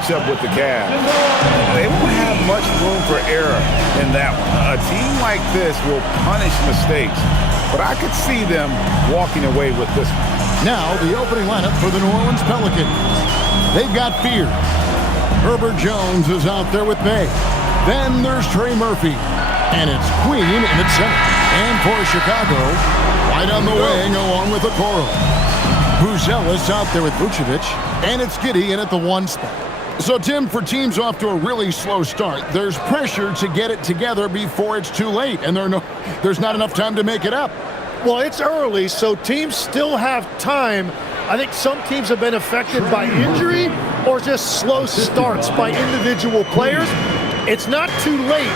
matchup with the Cavs. They won't have much room for error in that one. A team like this will punish mistakes, but I could see them walking away with this one. Now the opening lineup for the New Orleans Pelicans. They've got Fears. Herbert Jones is out there with Bay. Then there's Trey Murphy. And it's Queen in its center. And for Chicago, right on the wing along with Okoro. Buzelis out there with Vucevic. And it's Giddey in at the 1 spot. So, Tim, for teams off to a really slow start, there's pressure to get it together before it's too late. And there's not enough time to make it up. Well, it's early, so teams still have time. I think some teams have been affected by injury or just slow starts by individual players. It's not too late,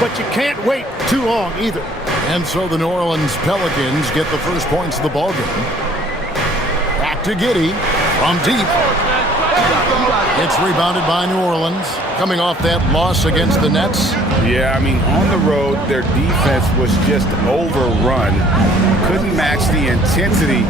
but you can't wait too long either. And so the New Orleans Pelicans get the first points of the ballgame. Back to Giddey from deep. It's rebounded by New Orleans, coming off that loss against the Nets. Yeah, I mean, on the road, their defense was just overrun. Couldn't match the intensity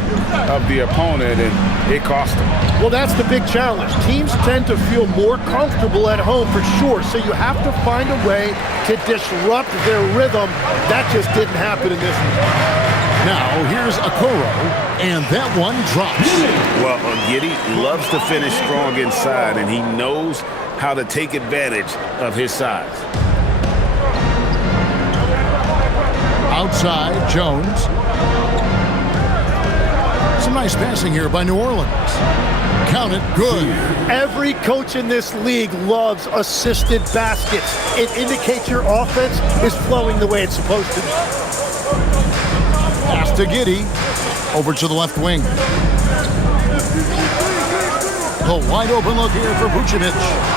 of the opponent, and it cost them. Well, that's the big challenge. Teams tend to feel more comfortable at home for sure, so you have to find a way to disrupt their rhythm. That just didn't happen in this one. Now, here's Okoro, and that one drops. Well, Giddey loves to finish strong inside, and he knows how to take advantage of his size. Outside, Jones. Some nice passing here by New Orleans. Count it, good. Every coach in this league loves assisted baskets. It indicates your offense is flowing the way it's supposed to. Pass to Giddey. Over to the left wing. The wide open look here for Vucevic.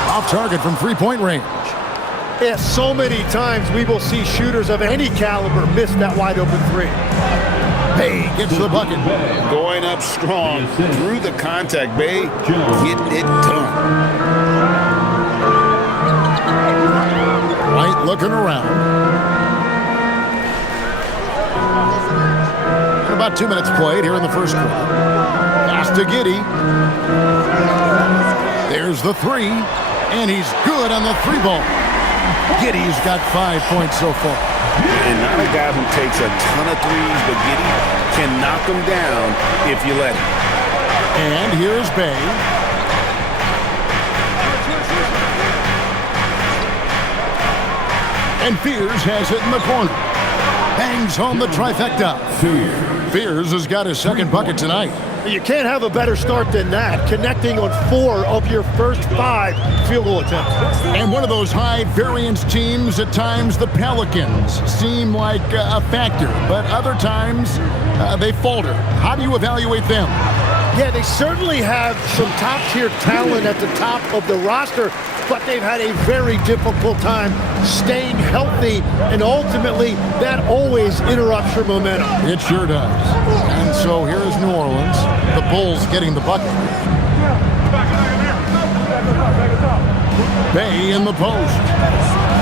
Off target from three-point range. Yeah, so many times we will see shooters of any caliber miss that wide open three. Bay gets the bucket. Going up strong through the contact. Bay getting it done. White looking around. About 2 minutes played here in the first quarter. Pass to Giddey. There's the three, and he's good on the three ball. Giddey's got 5 points so far. And not a guy who takes a ton of threes, but Giddey can knock them down if you let him. And here's Bay. And Fears has it in the corner. Bangs home the trifecta. Fears has got his second bucket tonight. You can't have a better start than that, connecting on 4 of your first 5 field goal attempts. And one of those high-variance teams, at times the Pelicans seem like a factor, but other times they falter. How do you evaluate them? Yeah, they certainly have some top-tier talent at the top of the roster, but they've had a very difficult time staying healthy, and ultimately that always interrupts your momentum. It sure does. And so here is New Orleans, the Bulls getting the bucket. Bay in the post.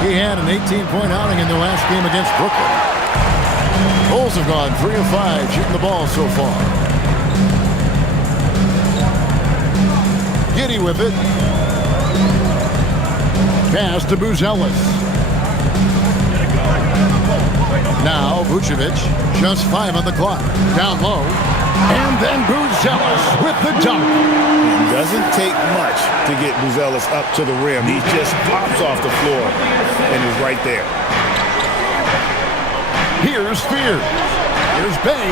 He had an 18-point outing in their last game against Brooklyn. Bulls have gone 3 of 5 shooting the ball so far. Giddey with it. Pass to Buzelis. Now Vucevic, just 5 on the clock. Down low. And then Buzelis with the dunk. It doesn't take much to get Buzelis up to the rim. He just pops off the floor and is right there. Here's Fears. Here's Bay.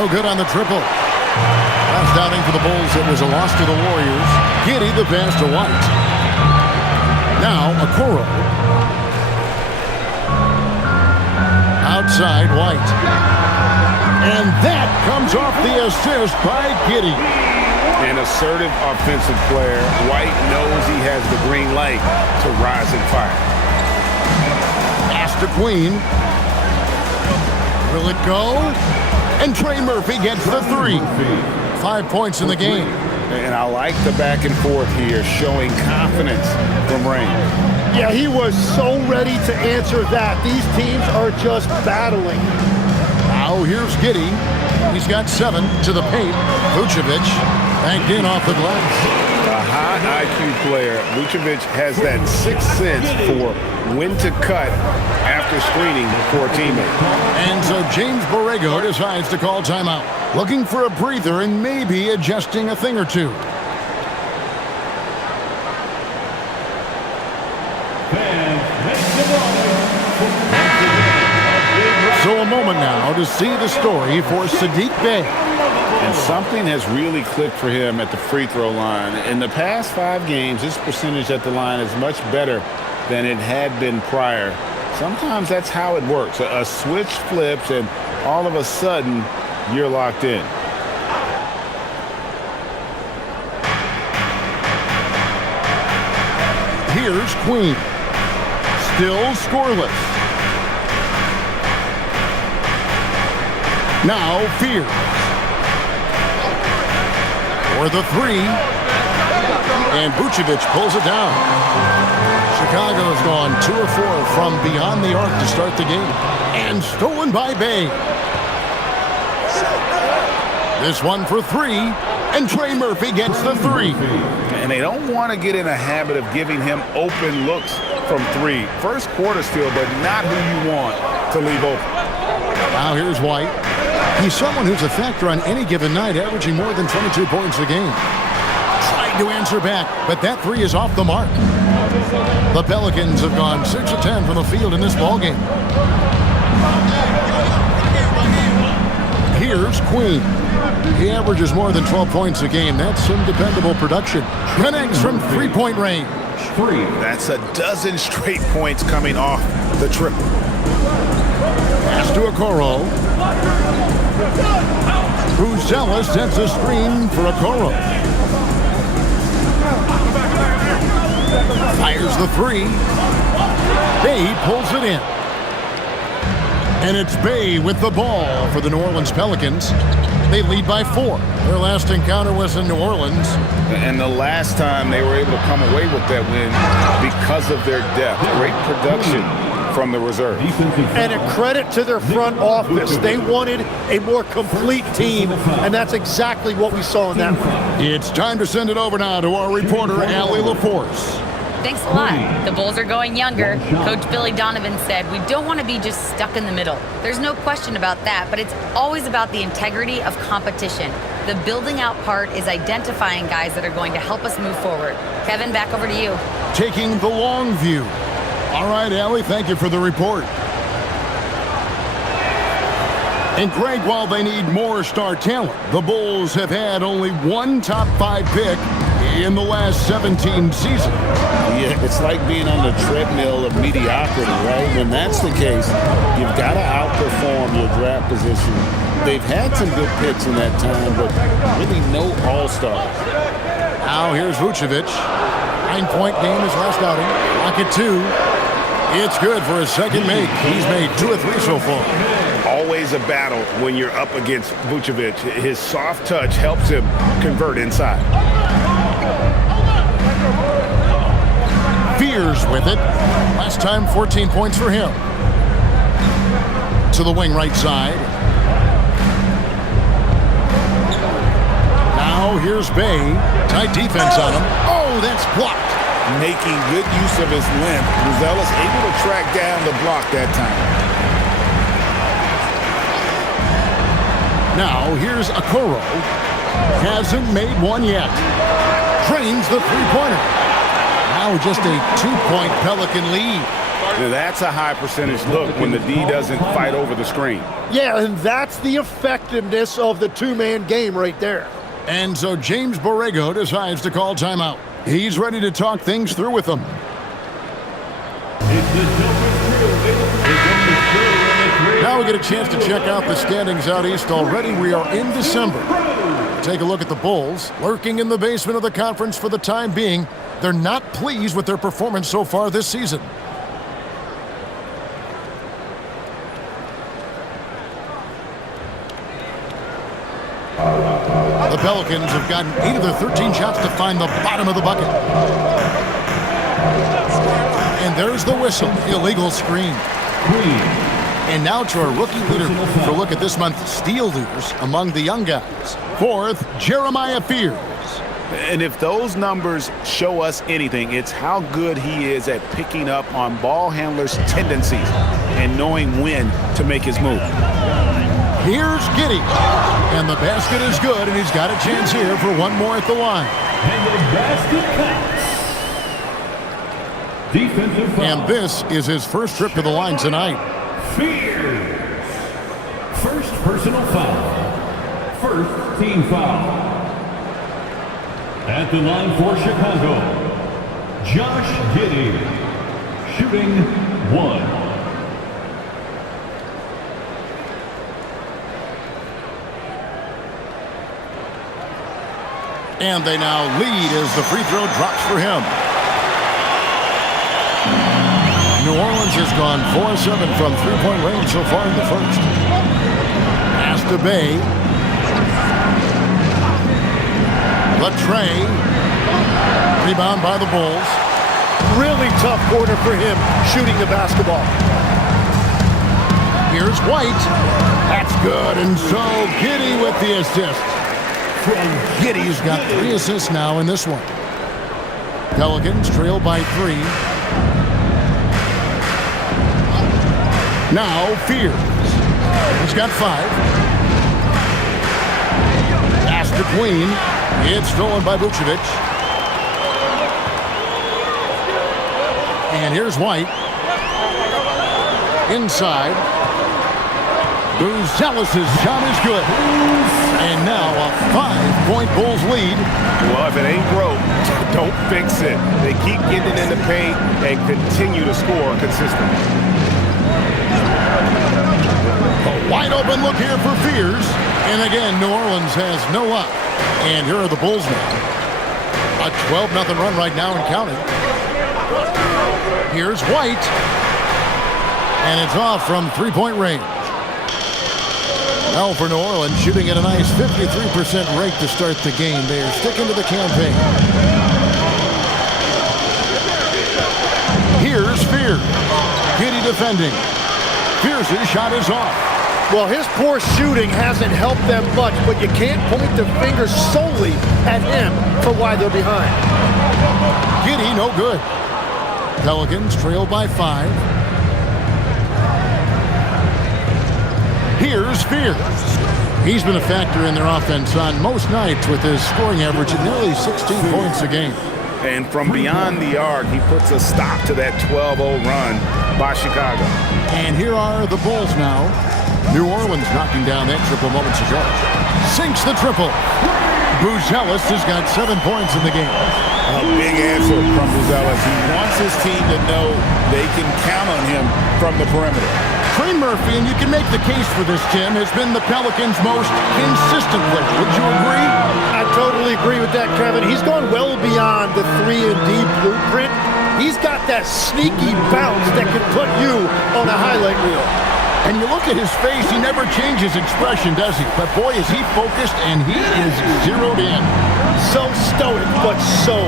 No good on the triple. Last outing for the Bulls, it was a loss to the Warriors. Giddey the pass to White. Now Okoro. Outside White. And that comes off the assist by Giddey. An assertive offensive player. White knows he has the green light to rise and fire. Pass to Queen. Will it go? And Trey Murphy gets the 3. 5 points in the game. And I like the back and forth here, showing confidence from Rain. Yeah, he was so ready to answer that. These teams are just battling. Now here's Giddey. He's got 7 to the paint. Vucevic banked in off the glass. A high IQ player, Vucevic has that sixth sense for when to cut after screening for a teammate. And so James Borrego decides to call timeout, looking for a breather and maybe adjusting a thing or two. So a moment now to see the story for Saddiq Bey. And something has really clicked for him at the free throw line. In the past 5 games, his percentage at the line is much better than it had been prior. Sometimes that's how it works. A switch flips and all of a sudden you're locked in. Here's Queen. Still scoreless. Now Fears. For the 3. And Vucevic pulls it down. Chicago's gone 2 of 4 from beyond the arc to start the game. And stolen by Bey. This one for 3. And Trey Murphy gets the 3. And they don't want to get in a habit of giving him open looks from 3. First quarter still, but not who you want to leave open. Now here's White. He's someone who's a factor on any given night, averaging more than 22 points a game. Tried to answer back, but that 3 is off the mark. The Pelicans have gone 6 of 10 from the field in this ballgame. Here's Queen. He averages more than 12 points a game. That's some dependable production. Connects from three-point range. 3. That's a dozen straight points coming off the triple. Pass to Okoro. Bruzelis sets a screen for Okoro. Fires the 3. Bey pulls it in. And it's Bey with the ball for the New Orleans Pelicans. They lead by 4. Their last encounter was in New Orleans. And the last time they were able to come away with that win because of their depth. Great production from the reserve. And a credit to their front office. They wanted a more complete team, and that's exactly what we saw in that one. It's time to send it over now to our reporter, Allie LaForce. Thanks a lot. The Bulls are going younger. Coach Billy Donovan said, we don't want to be just stuck in the middle. There's no question about that, but it's always about the integrity of competition. The building out part is identifying guys that are going to help us move forward. Kevin, back over to you. Taking the long view. All right, Allie, thank you for the report. And Greg, while they need more star talent, the Bulls have had only one top 5 pick in the last 17 seasons. Yeah, it's like being on the treadmill of mediocrity, right? When that's the case, you've got to outperform your draft position. They've had some good picks in that time, but really no all-stars. Now here's Vucevic. 9-point game his last outing. Pocket 2. It's good for his second make. He's made 2 of 3 so far. Always a battle when you're up against Vucevic. His soft touch helps him convert inside. Fears with it. Last time, 14 points for him. To the wing right side. Now here's Bey. Tight defense on him. Oh, that's blocked. Making good use of his length. Bruzelis able to track down the block that time. Now here's Okoro. Hasn't made one yet. Drains the three-pointer. Now just a 2-point Pelican lead. Now that's a high percentage look when the D doesn't fight over the screen. Yeah, and that's the effectiveness of the two-man game right there. And so James Borrego decides to call timeout. He's ready to talk things through with them. Now we get a chance to check out the standings out east. Already we are in December. Take a look at the Bulls, lurking in the basement of the conference for the time being. They're not pleased with their performance so far this season. The Pelicans have gotten 8 of their 13 shots to find the bottom of the bucket. And there's the whistle. Illegal screen. And now to our rookie leader for a look at this month's steal leaders among the young guys. 4th, Jeremiah Fears. And if those numbers show us anything, it's how good he is at picking up on ball handlers' tendencies and knowing when to make his move. Here's Giddey. And the basket is good, and he's got a chance here for one more at the line. And the basket counts. Defensive foul. And this is his first trip to the line tonight. Fears. First personal foul. First team foul. At the line for Chicago, Josh Giddey, shooting 1. And they now lead as the free throw drops for him. New Orleans has gone 4-7 from three-point range so far in the first. Pass to Bay. Latrey. Rebound by the Bulls. Really tough quarter for him shooting the basketball. Here's White. That's good. And so Giddey with the assist. Giddey's got 3 assists now in this one. Pelicans trail by 3. Now Fears. He's got 5. Pass to Queen. It's stolen by Vucevic. And here's White. Inside. Buzelis' shot is good. And now a 5-point Bulls lead. Well, if it ain't broke, don't fix it. They keep getting in the paint and continue to score consistently. A wide open look here for Fears. And again, New Orleans has no luck. And here are the Bulls now. A 12-0 run right now and counting. Here's White. And it's off from three-point range. Now for New Orleans, shooting at a nice 53% rate to start the game. They are sticking to the campaign. Here's Fears. Giddey defending. Fears' shot is off. Well, his poor shooting hasn't helped them much, but you can't point the finger solely at him for why they're behind. Giddey, no good. Pelicans trail by 5. Here's Fears. He's been a factor in their offense on most nights with his scoring average at nearly 16 points a game. And from beyond the arc, he puts a stop to that 12-0 run by Chicago. And here are the Bulls now. New Orleans knocking down that triple moments ago. Sinks the triple. Buzelis has got 7 points in the game. A big answer from Buzelis. He wants his team to know they can count on him from the perimeter. Trey Murphy, and you can make the case for this, Tim, has been the Pelicans' most consistent player. Would you agree? I totally agree with that, Kevin. He's gone well beyond the 3-and-D blueprint. He's got that sneaky bounce that can put you on a highlight reel. And you look at his face, he never changes expression, does he? But boy, is he focused, and he is zeroed in. So stoic, but so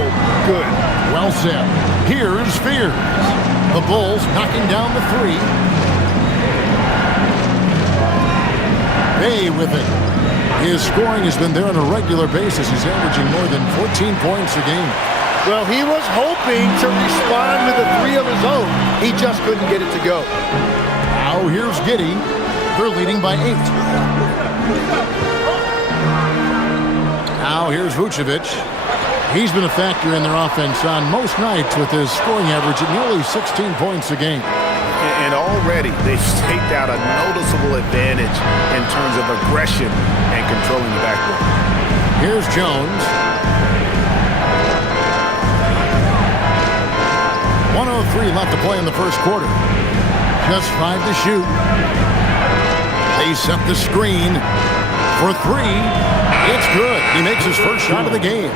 good. Well said. Here's Fears. The Bulls knocking down the 3. Bay with it. His scoring has been there on a regular basis. He's averaging more than 14 points a game. Well, he was hoping to respond with a 3 of his own. He just couldn't get it to go. Now here's Giddey. They're leading by 8. Now here's Vucevic. He's been a factor in their offense on most nights with his scoring average at nearly 16 points a game. And already they've staked out a noticeable advantage in terms of aggression and controlling the backcourt. Here's Jones. 1:03 left to play in the first quarter. Just 5 to shoot. They set the screen for 3. It's good. He makes his first shot of the game.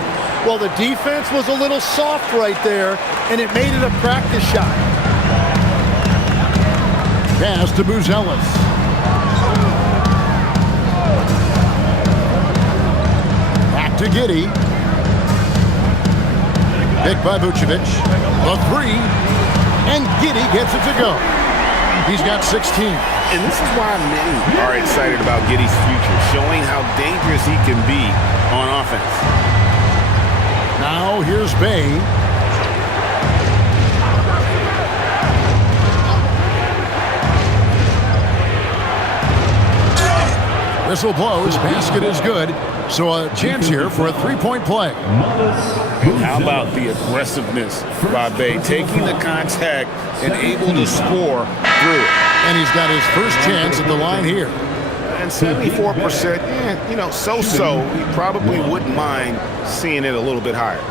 Well, the defense was a little soft right there, and it made it a practice shot. Pass to Buzelis. Back to Giddey. Picked by Vucevic. The 3. And Giddey gets it to go. He's got 16. And this is why many are excited about Giddey's future, showing how dangerous he can be on offense. Now here's Bay. Whistle blows. Basket is good. So a chance here for a three-point play. How about the aggressiveness by Bay, taking the contact and able to score through it. And he's got his first chance at the line here. And 74%, so-so. He probably wouldn't mind seeing it a little bit higher.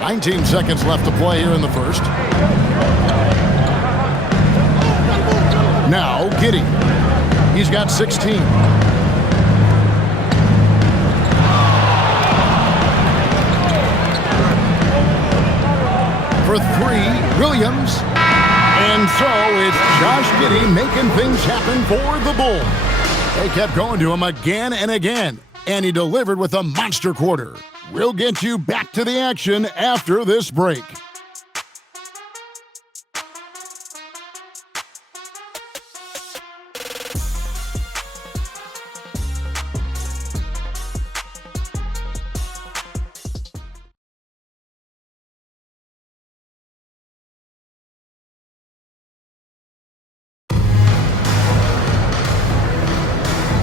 Nineteen seconds left to play here in the first. Now, Giddey. He's got 16. For three, Williams. And so it's Josh Giddey making things happen for the Bulls. They kept going to him again and again, and he delivered with a monster quarter. We'll get you back to the action after this break.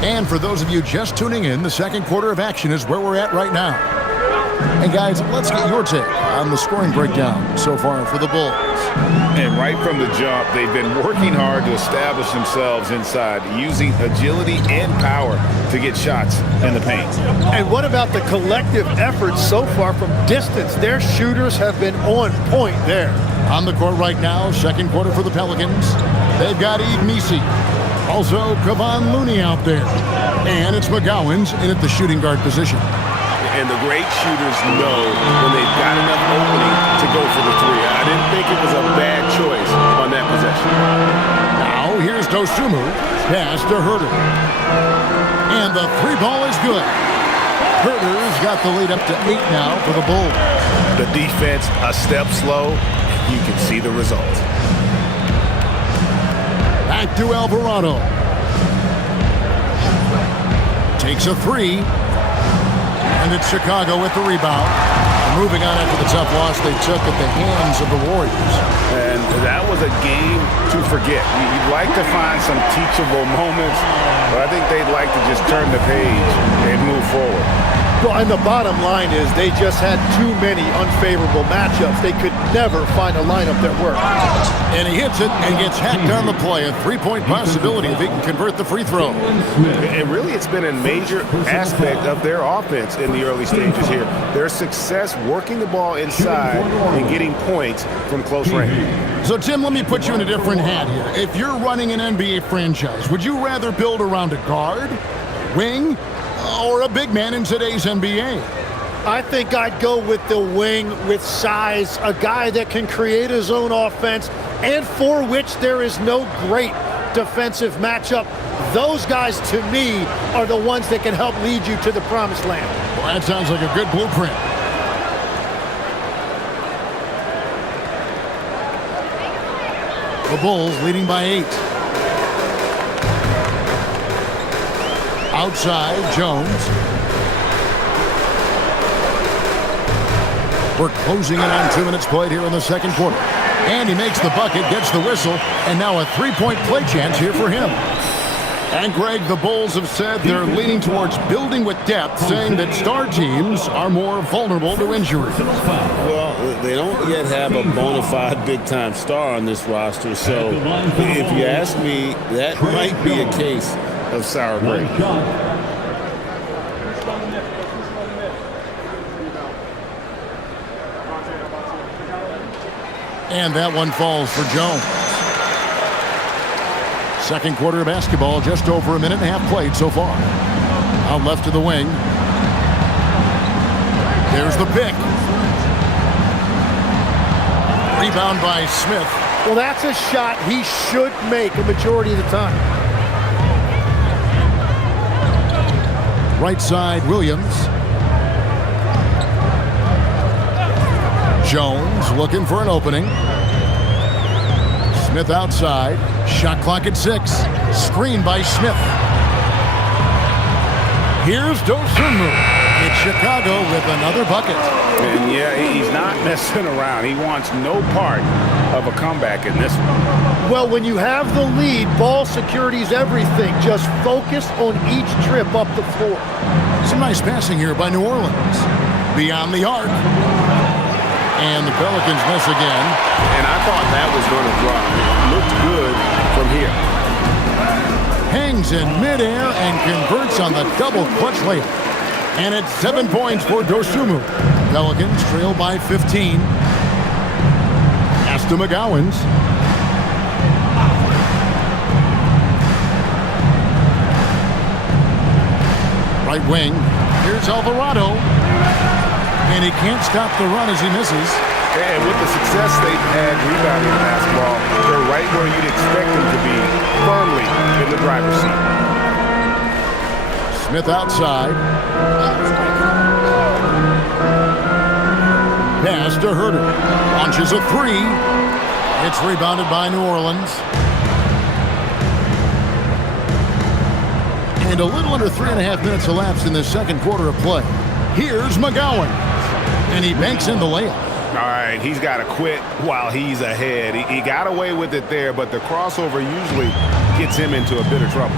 And for those of you just tuning in, the second quarter of action is where we're at right now. And guys, let's get your take on the scoring breakdown so far for the Bulls. And right from the jump, they've been working hard to establish themselves inside, using agility and power to get shots in the paint. And what about the collective effort so far from distance? Their shooters have been on point there. On the court right now, second quarter for the Pelicans. They've got Eve Messi. Also, Kevon Looney out there. And it's McGowan's in at the shooting guard position. And the great shooters know when they've got enough opening to go for the three. I didn't think it was a bad choice on that possession. Now, here's Dosunmu. Pass to Herter. And the three ball is good. Herter's got the lead up to 8 now for the Bulls. The defense a step slow. You can see the result. Back to Alvarado. Takes a three. And it's Chicago with the rebound. Moving on after the tough loss they took at the hands of the Warriors. And that was a game to forget. You'd like to find some teachable moments, but I think they'd like to just turn the page and move forward. Well, and the bottom line is they just had too many unfavorable matchups. They could never find a lineup that worked. And he hits it and gets hacked on the play. A three-point possibility if he can convert the free throw. And really, it's been a major aspect of their offense in the early stages here. Their success working the ball inside and getting points from close range. So, Tim, let me put you in a different hat here. If you're running an NBA franchise, would you rather build around a guard, wing, or a big man in today's NBA? I think I'd go with the wing with size, a guy that can create his own offense and for which there is no great defensive matchup. Those guys, to me, are the ones that can help lead you to the promised land. Well, that sounds like a good blueprint. The Bulls leading by 8. Outside, Jones. We're closing in on 2 minutes played here in the second quarter. And he makes the bucket, gets the whistle, and now a three-point play chance here for him. And, Greg, the Bulls have said they're leaning towards building with depth, saying that star teams are more vulnerable to injury. Well, they don't yet have a bona fide big-time star on this roster, so if you ask me, that might be a case of sour grapes. And that one falls for Jones. Second quarter of basketball, just over a minute and a half played so far. Out left to the wing. There's the pick. Rebound by Smith. Well, that's a shot he should make a majority of the time. Right side, Williams. Jones looking for an opening. Smith outside. Shot clock at 6. Screen by Smith. Here's Dosunmu. It's Chicago with another bucket. And yeah, he's not messing around. He wants no part of a comeback in this one. Well, when you have the lead, ball security is everything. Just focus on each trip up the floor. Some nice passing here by New Orleans. Beyond the arc. And the Pelicans miss again. And I thought that was going to drop. It looked good from here. Hangs in midair and converts on the double clutch layup. And it's 7 points for Dosunmu. Pelicans trail by 15. Pass to McGowens. Right wing. Here's Alvarado. And he can't stop the run as he misses. And with the success they've had rebounding the basketball, they're right where you'd expect them to be, firmly in the driver's seat. Smith outside. Pass to Herter. Launches a 3. It's rebounded by New Orleans. And a little under 3.5 minutes elapsed in the second quarter of play. Here's McGowan. And he banks in the layup. All right, he's got to quit while he's ahead. He got away with it there, but the crossover usually gets him into a bit of trouble.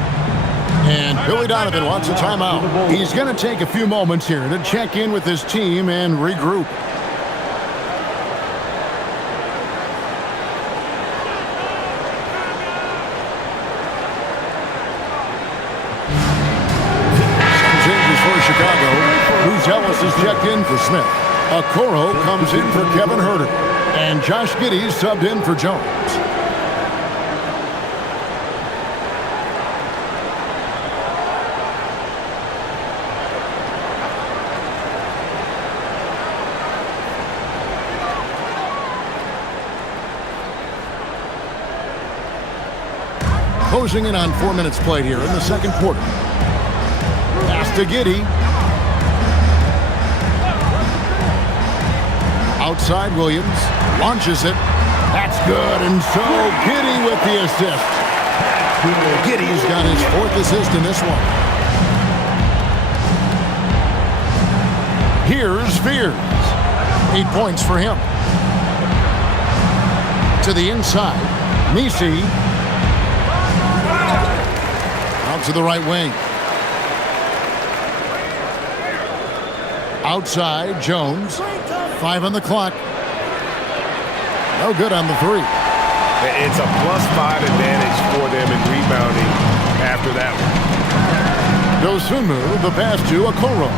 And Billy Donovan wants a timeout. He's going to take a few moments here to check in with his team and regroup. Some changes for Chicago. Bruce Ellis is checked in for Smith. Okoro comes in for Kevin Herter. And Josh Giddey subbed in for Jones. Closing in on 4 minutes played here in the second quarter. Pass to Giddey. Outside Williams. Launches it. That's good. And so Giddey with the assist. Giddey's got his 4th assist in this one. Here's Spears. 8 points for him. To the inside. Nisi. Out to the right wing. Outside, Jones. 5 on the clock. No good on the 3. It's a +5 advantage for them in rebounding after that one. Dosunmu, the pass to Okoro.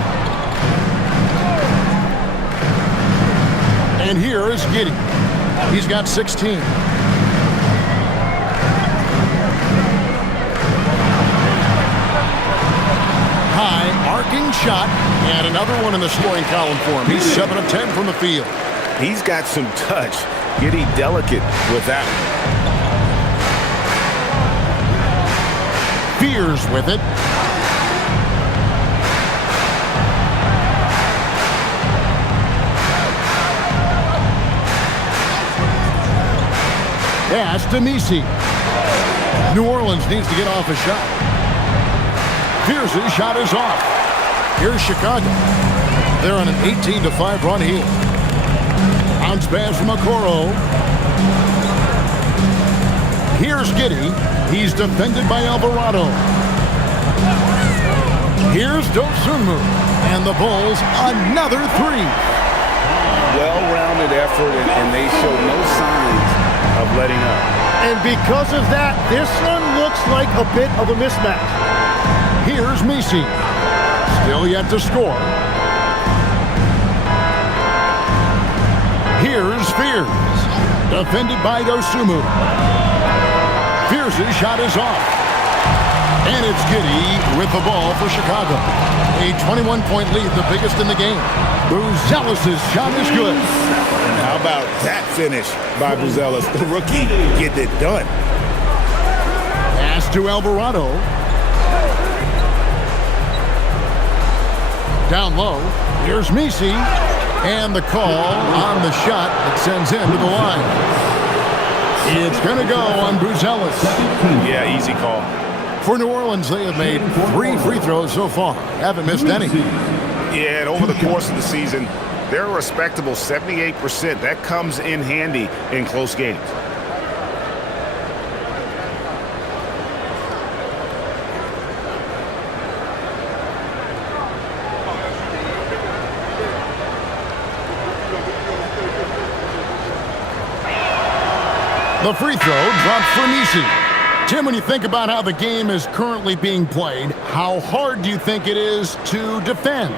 And here is Giddey. He's got 16. High, arcing shot, and another one in the scoring column for him. He's 7 of 10 from the field. He's got some touch. Giddey delicate with that one. Spears with it. Pass to Nisi. New Orleans needs to get off a shot. Pierce's shot is off. Here's Chicago. They're on an 18-5 run here. Bounce pass from Okoro. Here's Giddey. He's defended by Alvarado. Here's Dosunmu. And the Bulls, another 3. Well-rounded effort, and they show no signs of letting up. And because of that, this one looks like a bit of a mismatch. Here's Nisi. Still yet to score. Here's Spears. Defended by Dosunmu. Pierce's shot is off. And it's Giddey with the ball for Chicago. A 21-point lead, the biggest in the game. Buzelis' shot is good. And how about that finish by Buzelis? The rookie getting it done. Pass to Alvarado. Down low. Here's Messi. And the call on the shot that sends him to the line. It's going to go on Buzelis. Yeah, easy call. For New Orleans, they have made 3 free throws so far. Haven't missed any. Yeah, and over the course of the season, they're a respectable 78%. That comes in handy in close games. The free throw dropped for Messi. Tim, when you think about how the game is currently being played, how hard do you think it is to defend?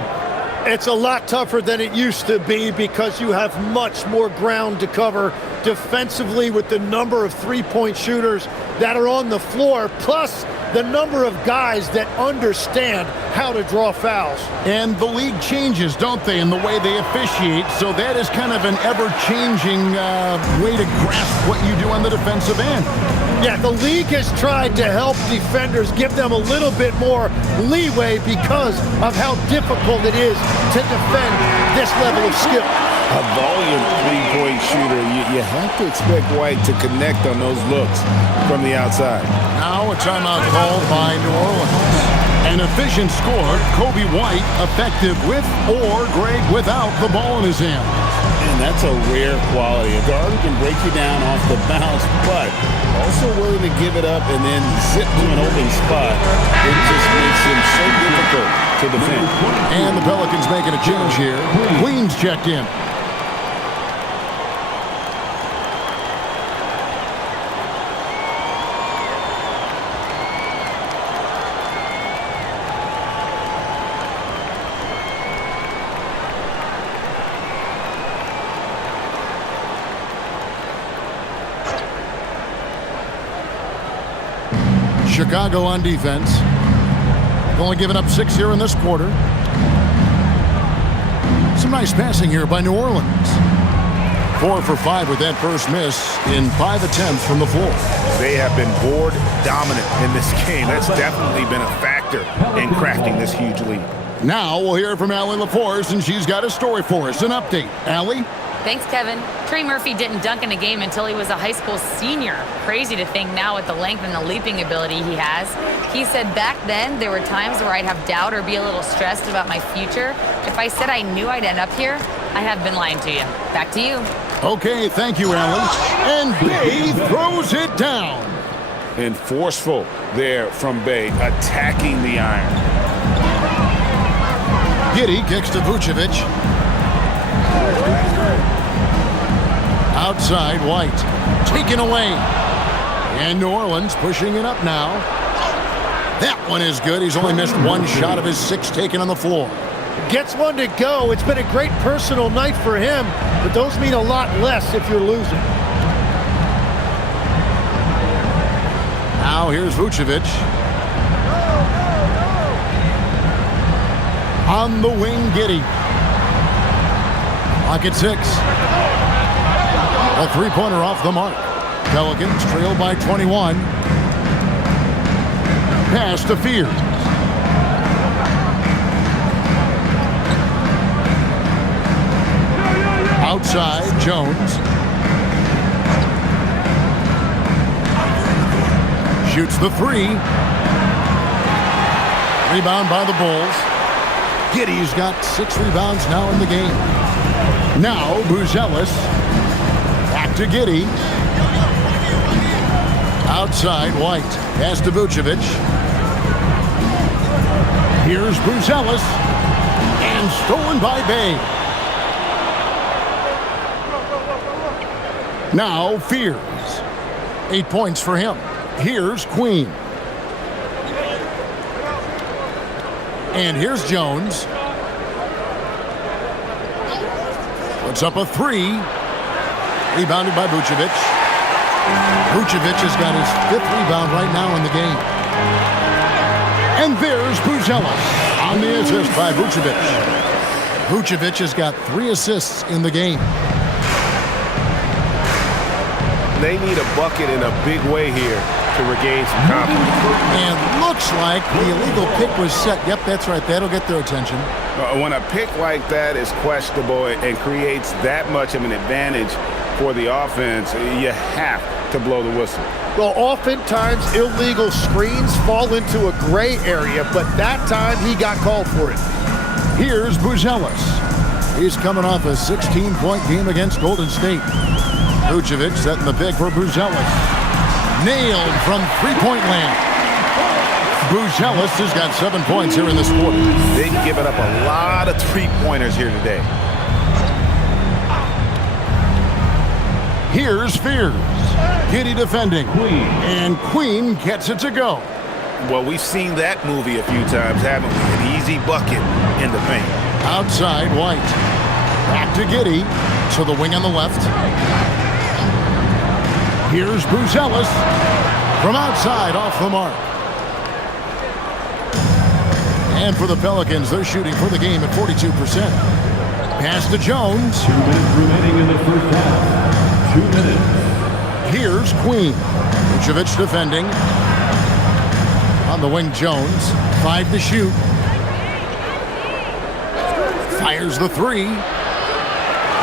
It's a lot tougher than it used to be because you have much more ground to cover defensively with the number of three-point shooters that are on the floor, plus the number of guys that understand how to draw fouls. And the league changes, don't they, in the way they officiate, so that is kind of an ever-changing way to grasp what you do on the defensive end. Yeah, the league has tried to help defenders, give them a little bit more leeway because of how difficult it is to defend this level of skill. A volume three-point shooter, you have to expect White to connect on those looks from the outside. Now a timeout called by New Orleans. An efficient score, Kobe White effective with or great without the ball in his hand. And that's a rare quality. A guard who can break you down off the bounce, but also willing to give it up and then zip to an open spot. It just makes him so difficult to defend. And the Pelicans making a change here. Queens checked in. Chicago on defense. Only giving up 6 here in this quarter. Some nice passing here by New Orleans. 4 for 5 with that first miss in 5 attempts from the floor. They have been board dominant in this game. That's definitely been a factor in crafting this huge lead. Now we'll hear from Allie LaForce, and she's got a story for us. An update. Allie? Thanks, Kevin. Trey Murphy didn't dunk in a game until he was a high school senior. Crazy to think now with the length and the leaping ability he has. He said back then there were times where I'd have doubt or be a little stressed about my future. If I said I knew I'd end up here, I have been lying to you. Back to you. Okay, thank you, Allie. And Bay throws it down. And forceful there from Bay, attacking the iron. Giddey kicks to Vucevic. Outside, White. Taken away. And New Orleans pushing it up now. That one is good. He's only missed 1 shot of his 6 taken on the floor. Gets one to go. It's been a great personal night for him, but those mean a lot less if you're losing. Now here's Vucevic. On the wing, Giddey. Clock at 6. A three-pointer off the mark. Pelicans trail by 21. Pass to Fears. Outside, Jones. Shoots the 3. Rebound by the Bulls. Giddey's got 6 rebounds now in the game. Now, Buzelis. Back to Giddey. Outside, White. Pass to Vucevic. Here's Buzelis. And stolen by Bay. Now, Fears. 8 points for him. Here's Queen. And here's Jones. Puts up a 3. Rebounded by Vucevic. Vucevic has got his 5th rebound right now in the game. And there's Buzelis on the assist by Vucevic. Vucevic has got 3 assists in the game. They need a bucket in a big way here to regain some confidence. And looks like the illegal pick was set. Yep, that's right. That'll get their attention. When a pick like that is questionable and creates that much of an advantage for the offense, you have to blow the whistle. Well, oftentimes illegal screens fall into a gray area, but that time he got called for it. Here's Buzelis. He's coming off a 16-point game against Golden State. Vucevic setting the pick for Buzelis. Nailed from three-point land. Buzelis has got 7 points here in this quarter. They've given up a lot of three-pointers here today. Here's Fears. Giddey defending. And Queen gets it to go. Well, we've seen that movie a few times, haven't we? An easy bucket in the paint. Outside, White. Back to Giddey. To the wing on the left. Here's Buzelis. From outside, off the mark. And for the Pelicans, they're shooting for the game at 42%. Pass to Jones. 2 minutes remaining in the first half. 2 minutes. Here's Queen. Vucevic defending. On the wing, Jones. 5 to shoot. Fires the 3.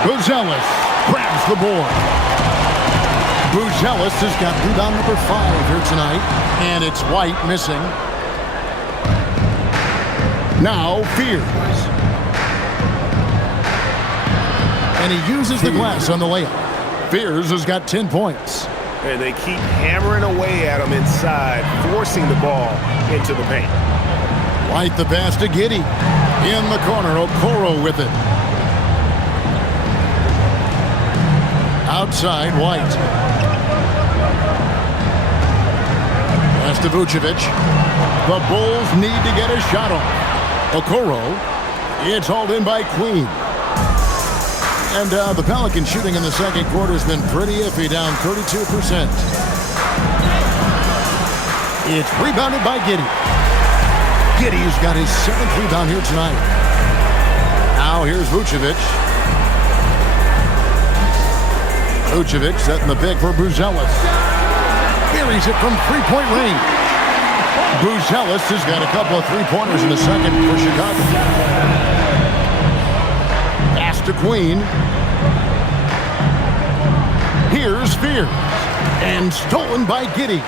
Buzelis grabs the board. Buzelis has got rebound number 5 here tonight. And it's White missing. Now Fears. And he uses the glass on the layup. Fears has got 10 points. And they keep hammering away at him inside, forcing the ball into the paint. White the pass to Giddey. In the corner, Okoro with it. Outside, White. Pass to Vucevic. The Bulls need to get a shot off. Okoro. It's hauled in by Queen. And the Pelicans shooting in the second quarter has been pretty iffy, down 32%. It's rebounded by Giddey. Giddey's got his 7th rebound here tonight. Now here's Vucevic. Vucevic setting the pick for Buzelis. Buries it from three-point range. Buzelis has got a couple of three-pointers in the second for Chicago. Pass to Queen. Here's Fears. And stolen by Giddey.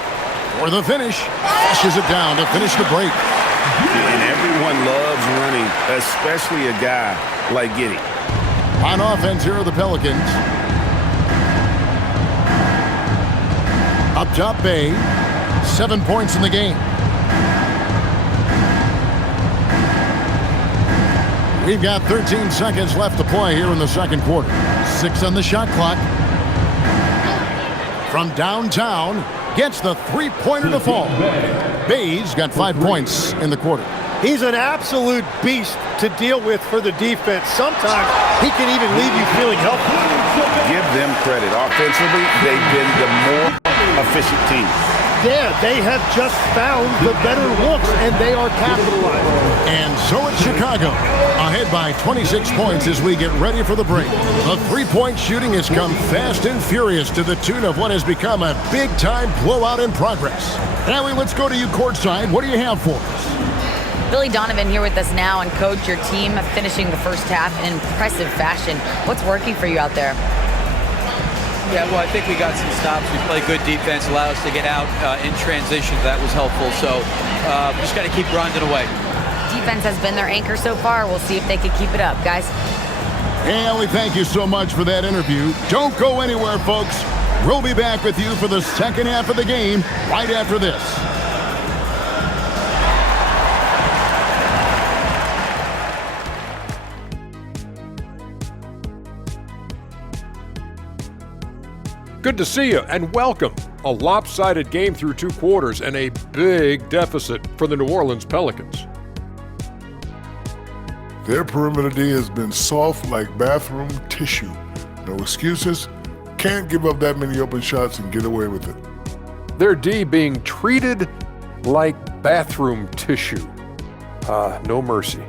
For the finish. Flushes it down to finish the break. And everyone loves running, especially a guy like Giddey. On offense, here are the Pelicans. Up top, Bay. 7 points in the game. We've got 13 seconds left to play here in the second quarter. 6 on the shot clock. From downtown, gets the three-pointer to fall. Bay's got 5 points in the quarter. He's an absolute beast to deal with for the defense. Sometimes he can even leave you feeling helpless. Give them credit. Offensively, they've been the more efficient team. Yeah, they have just found the better looks, and they are capitalizing. And so it's Chicago, ahead by 26 points as we get ready for the break. The three-point shooting has come fast and furious to the tune of what has become a big-time blowout in progress. Allie, let's go to you courtside. What do you have for us? Billy Donovan here with us now, and coach, your team finishing the first half in impressive fashion. What's working for you out there? Yeah, well, I think we got some stops. We played good defense, allowed us to get out in transition. That was helpful. So just got to keep grinding away. Defense has been their anchor so far. We'll see if they can keep it up, guys. Hey, Allie, thank you so much for that interview. Don't go anywhere, folks. We'll be back with you for the second half of the game right after this. Good to see you and welcome. A lopsided game through 2 quarters and a big deficit for the New Orleans Pelicans. Their perimeter D has been soft like bathroom tissue. No excuses. Can't give up that many open shots and get away with it. Their D being treated like Bathroom tissue. No mercy.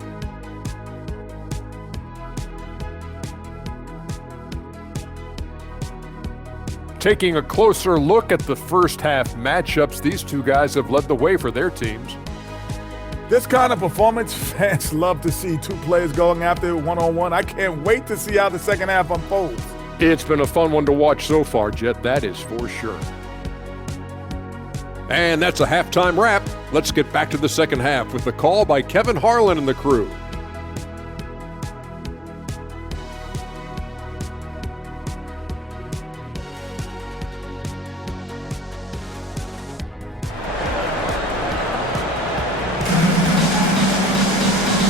Taking a closer look at the first half matchups, these two guys have led the way for their teams. This kind of performance, fans love to see two players going after it one-on-one. I can't wait to see how the second half unfolds. It's been a fun one to watch so far, Jet, that is for sure. And that's a halftime wrap. Let's get back to the second half with the call by Kevin Harlan and the crew.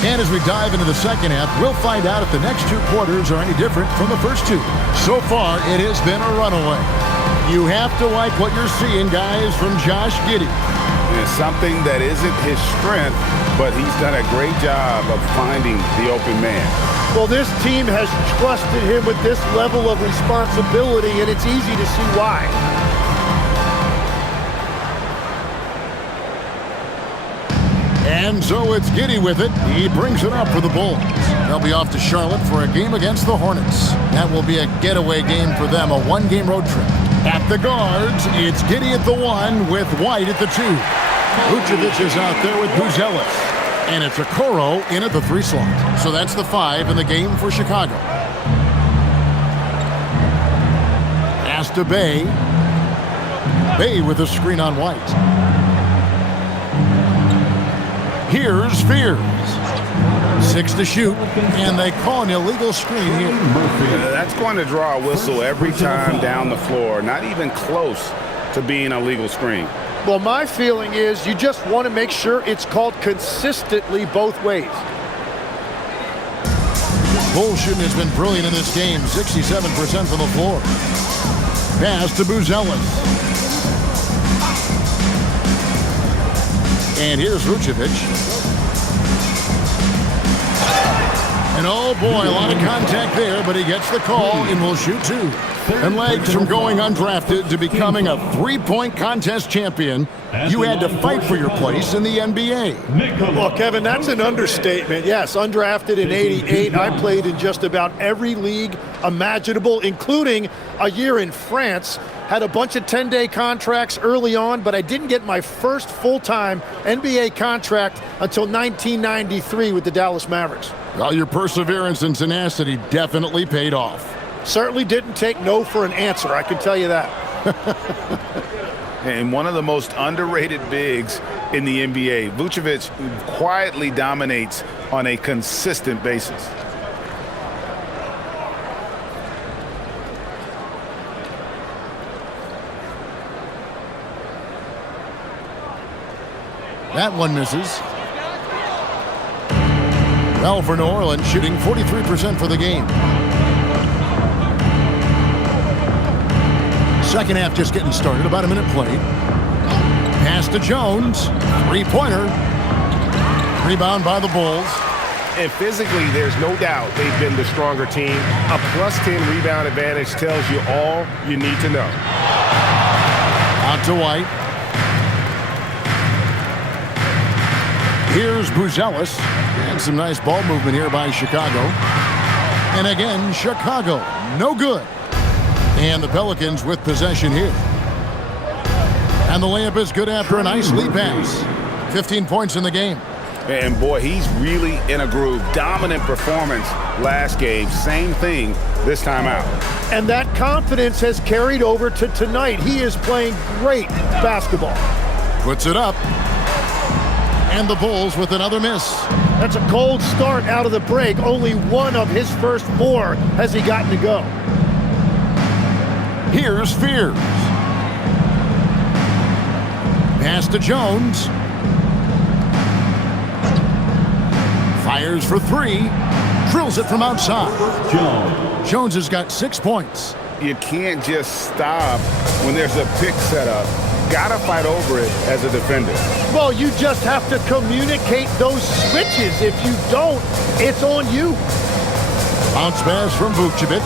And as we dive into the second half, we'll find out if the next two quarters are any different from the first two. So far, it has been a runaway. You have to like what you're seeing, guys, from Josh Giddey. It's something that isn't his strength, but he's done a great job of finding the open man. Well, this team has trusted him with this level of responsibility, and it's easy to see why. And so it's Giddey with it. He brings it up for the Bulls. They'll be off to Charlotte for a game against the Hornets. That will be a getaway game for them, a one-game road trip. At the guards, it's Giddey at the 1 with White at the 2. Vucevic is out there with Buzelis. And it's Okoro in at the 3 slot. So that's the 5 in the game for Chicago. Pass to Bay. Bay with a screen on White. Here's Fears. 6 to shoot, and they call an illegal screen here. That's going to draw a whistle every time down the floor. Not even close to being a legal screen. Well, my feeling is you just want to make sure it's called consistently both ways. Bull shooting has been brilliant in this game, 67% from the floor. Pass to Buzelis. And here's Vucevic. And oh boy, a lot of contact there, but he gets the call and will shoot 2. And legs from going undrafted to becoming a 3-point contest champion, you had to fight for your place in the NBA. Well, Kevin, that's an understatement. Yes, undrafted in '88. I played in just about every league imaginable, including a year in France. Had a bunch of 10-day contracts early on, but I didn't get my first full-time NBA contract until 1993 with the Dallas Mavericks. Well, your perseverance and tenacity definitely paid off. Certainly didn't take no for an answer, I can tell you that. And one of the most underrated bigs in the NBA, Vucevic quietly dominates on a consistent basis. That one misses. Well, for New Orleans, shooting 43% for the game. Second half just getting started, about a minute played. Pass to Jones, 3-pointer. Rebound by the Bulls. And physically, there's no doubt they've been the stronger team. A +10 rebound advantage tells you all you need to know. Out to White. Here's Buzelis. And some nice ball movement here by Chicago. And again, Chicago, no good. And the Pelicans with possession here. And the layup is good after a nice lead pass. 15 points in the game. And boy, he's really in a groove. Dominant performance last game. Same thing this time out. And that confidence has carried over to tonight. He is playing great basketball. Puts it up. And the Bulls with another miss. That's a cold start out of the break. Only one of his first 4 has he gotten to go. Here's Fears. Pass to Jones. Fires for 3. Drills it from outside. Jones has got 6 points. You can't just stop when there's a pick set up. Gotta fight over it as a defender. Well, you just have to communicate those switches. If you don't, it's on you. Bounce pass from Vucevic.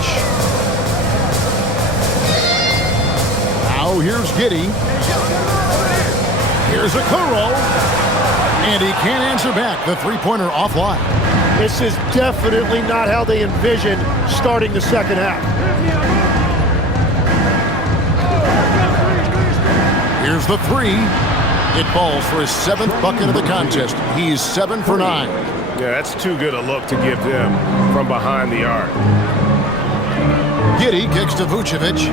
Now here's Giddey. Here's Okoro. And he can't answer back. The three-pointer offline. This is definitely not how they envisioned starting the second half. Here's the three. It falls for his 7th bucket of the contest. He's 7 for 9. Yeah, that's too good a look to give them from behind the arc. Giddey kicks to Vucevic.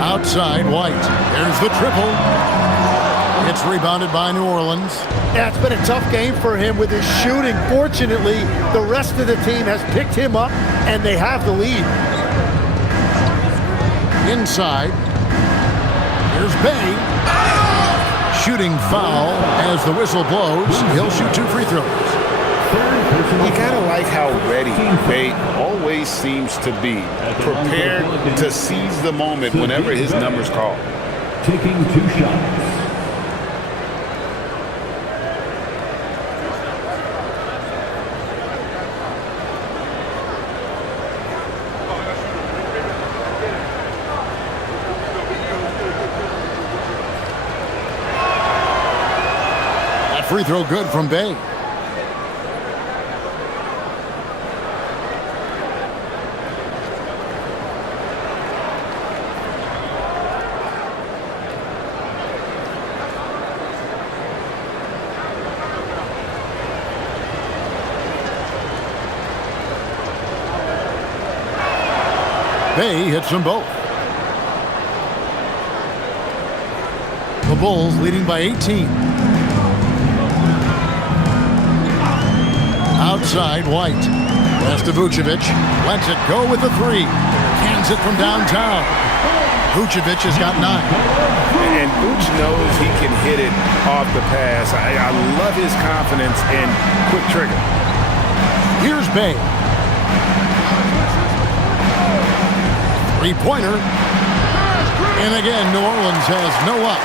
Outside, White. There's the triple. It's rebounded by New Orleans. Yeah, it's been a tough game for him with his shooting. Fortunately, the rest of the team has picked him up, and they have the lead. Inside. Here's Bay. Shooting foul as the whistle blows. He'll shoot 2 free throws. You gotta like how ready Bay always seems to be, prepared to seize the moment whenever his number's called. Taking 2 shots. Free throw good from Bay. Bay hits them both. The Bulls leading by 18. Outside, White. Pass to Vucevic. Lets it go with the 3. Cans it from downtown. Vucevic has got 9. And Vooch knows he can hit it off the pass. I love his confidence and quick trigger. Here's Bay. 3-pointer. And again, New Orleans has no up.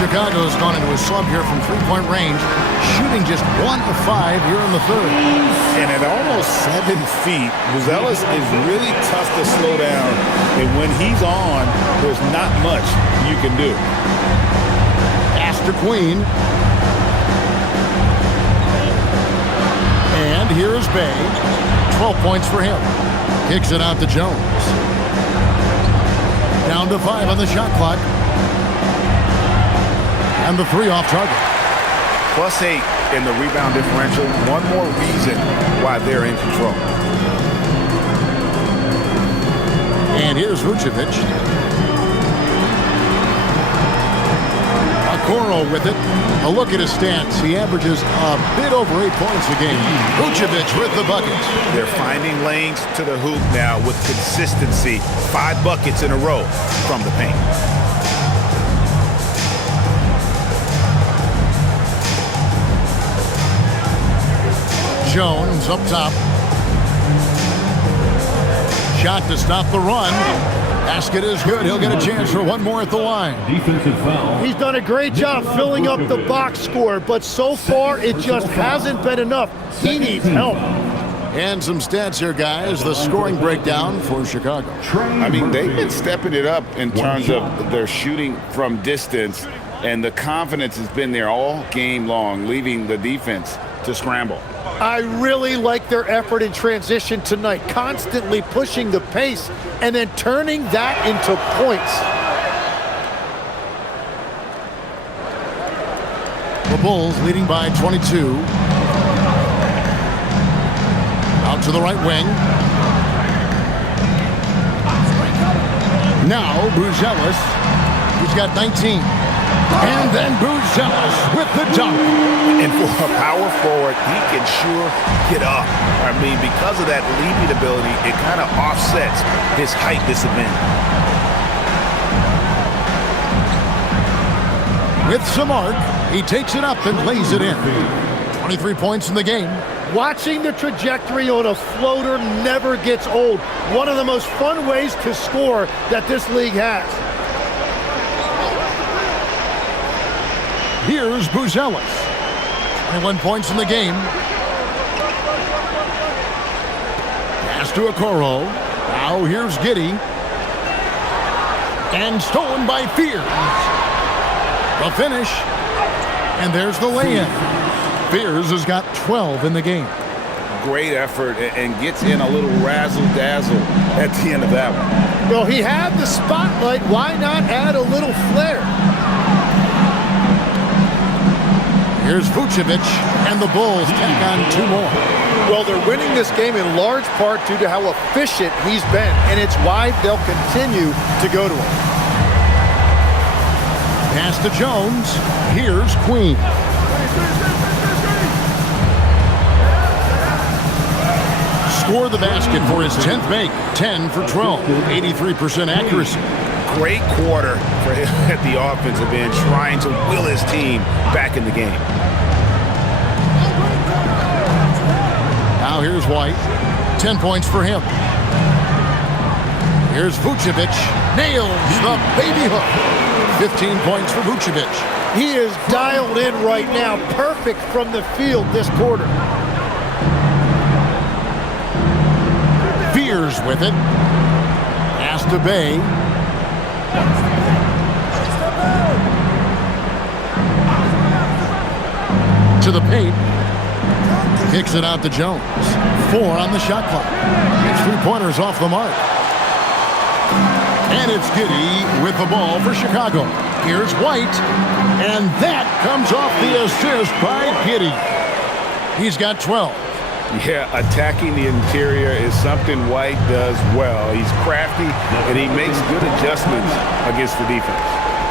Chicago's gone into a slump here from 3-point range, shooting just 1 of 5 here in the third. And at almost 7 feet, Buzelis is really tough to slow down. And when he's on, there's not much you can do. Pass to Queen. And here's Bay. 12 points for him. Kicks it out to Jones. Down to 5 on the shot clock. And the 3 off target. +8 in the rebound differential. One more reason why they're in control. And here's Vucevic. Okoro with it. A look at his stats. He averages a bit over 8 points a game. Vucevic with the bucket. They're finding lanes to the hoop now with consistency. 5 buckets in a row from the paint. Jones up top. Shot to stop the run. Basket is good. He'll get a chance for one more at the line. Defensive foul. He's done a great job filling up the box score, but so far it just hasn't been enough. He needs help. And some stats here, guys. The scoring breakdown for Chicago. I mean, they've been stepping it up in terms of their shooting from distance, and the confidence has been there all game long, leaving the defense to scramble. I really like their effort in transition tonight, constantly pushing the pace and then turning that into points. The Bulls leading by 22. Out to the right wing. Now Buzelis. He's got 19. And then Buzelis with the dunk. And for a power forward, he can sure get up. I mean, because of that leaping ability, it kind of offsets his height disadvantage. With some arc, he takes it up and lays it in. 23 points in the game. Watching the trajectory on a floater never gets old. One of the most fun ways to score that this league has. Here's Buzelis. 21 points in the game. Pass to Okoro. Now here's Giddey. And stolen by Fears. The finish. And there's the lay-in. Fears has got 12 in the game. Great effort and gets in a little razzle-dazzle at the end of that one. Well, he had the spotlight. Why not add a little flair? Here's Vucevic, and the Bulls tack on 2 more. Well, they're winning this game in large part due to how efficient he's been, and it's why they'll continue to go to him. Pass to Jones. Here's Queen. Score the basket for his 10th make. 10 for 12. 83% accuracy. Great quarter for him at the offensive end, trying to will his team back in the game. Now here's White. 10 points for him. Here's Vucevic. Nails the baby hook. 15 points for Vucevic. He is dialed in right now. Perfect from the field this quarter. Fears with it. Pass to Bay. To the paint. Kicks it out to Jones. 4 on the shot clock. His 3-pointers off the mark. And it's Giddey with the ball for Chicago. Here's White. And that comes off the assist by Giddey. He's got 12. Yeah, attacking the interior is something White does well. He's crafty, and he makes good adjustments against the defense.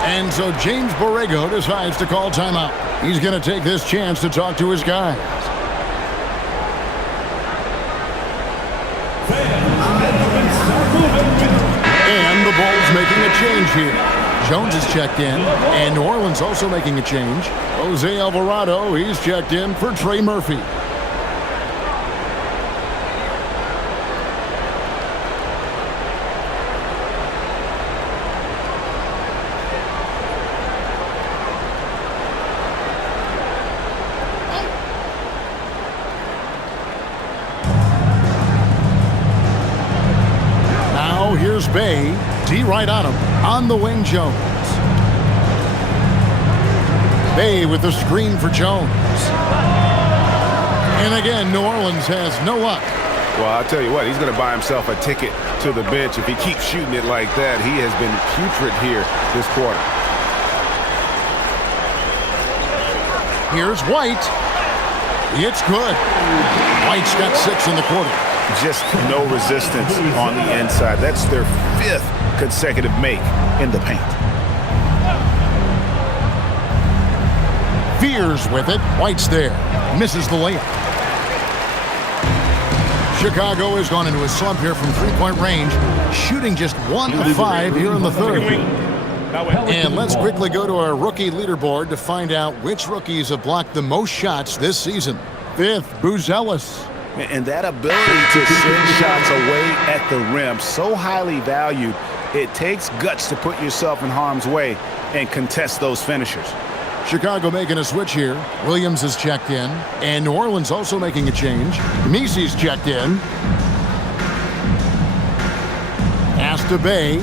And so James Borrego decides to call timeout. He's going to take this chance to talk to his guys. And the Bulls making a change here. Jones is checked in, and New Orleans also making a change. Jose Alvarado, he's checked in for Trey Murphy. Here's Bay. D right on him. On the wing, Jones. Bay with the screen for Jones. And again, New Orleans has no luck. Well, I'll tell you what, he's going to buy himself a ticket to the bench. If he keeps shooting it like that, he has been putrid here this quarter. Here's White. It's good. White's got 6 in the quarter. Just no resistance on the inside. That's their 5th consecutive make in the paint. Fears with it. White's there. Misses the layup. Chicago has gone into a slump here from 3-point range, shooting just 1 of 5 here in the 3rd. And let's quickly go to our rookie leaderboard to find out which rookies have blocked the most shots this season. 5th, Buzelis. And that ability to send shots away at the rim, so highly valued, it takes guts to put yourself in harm's way and contest those finishers. Chicago making a switch here. Williams is checked in, and New Orleans also making a change. Mesey's checked in. Pass to Bay.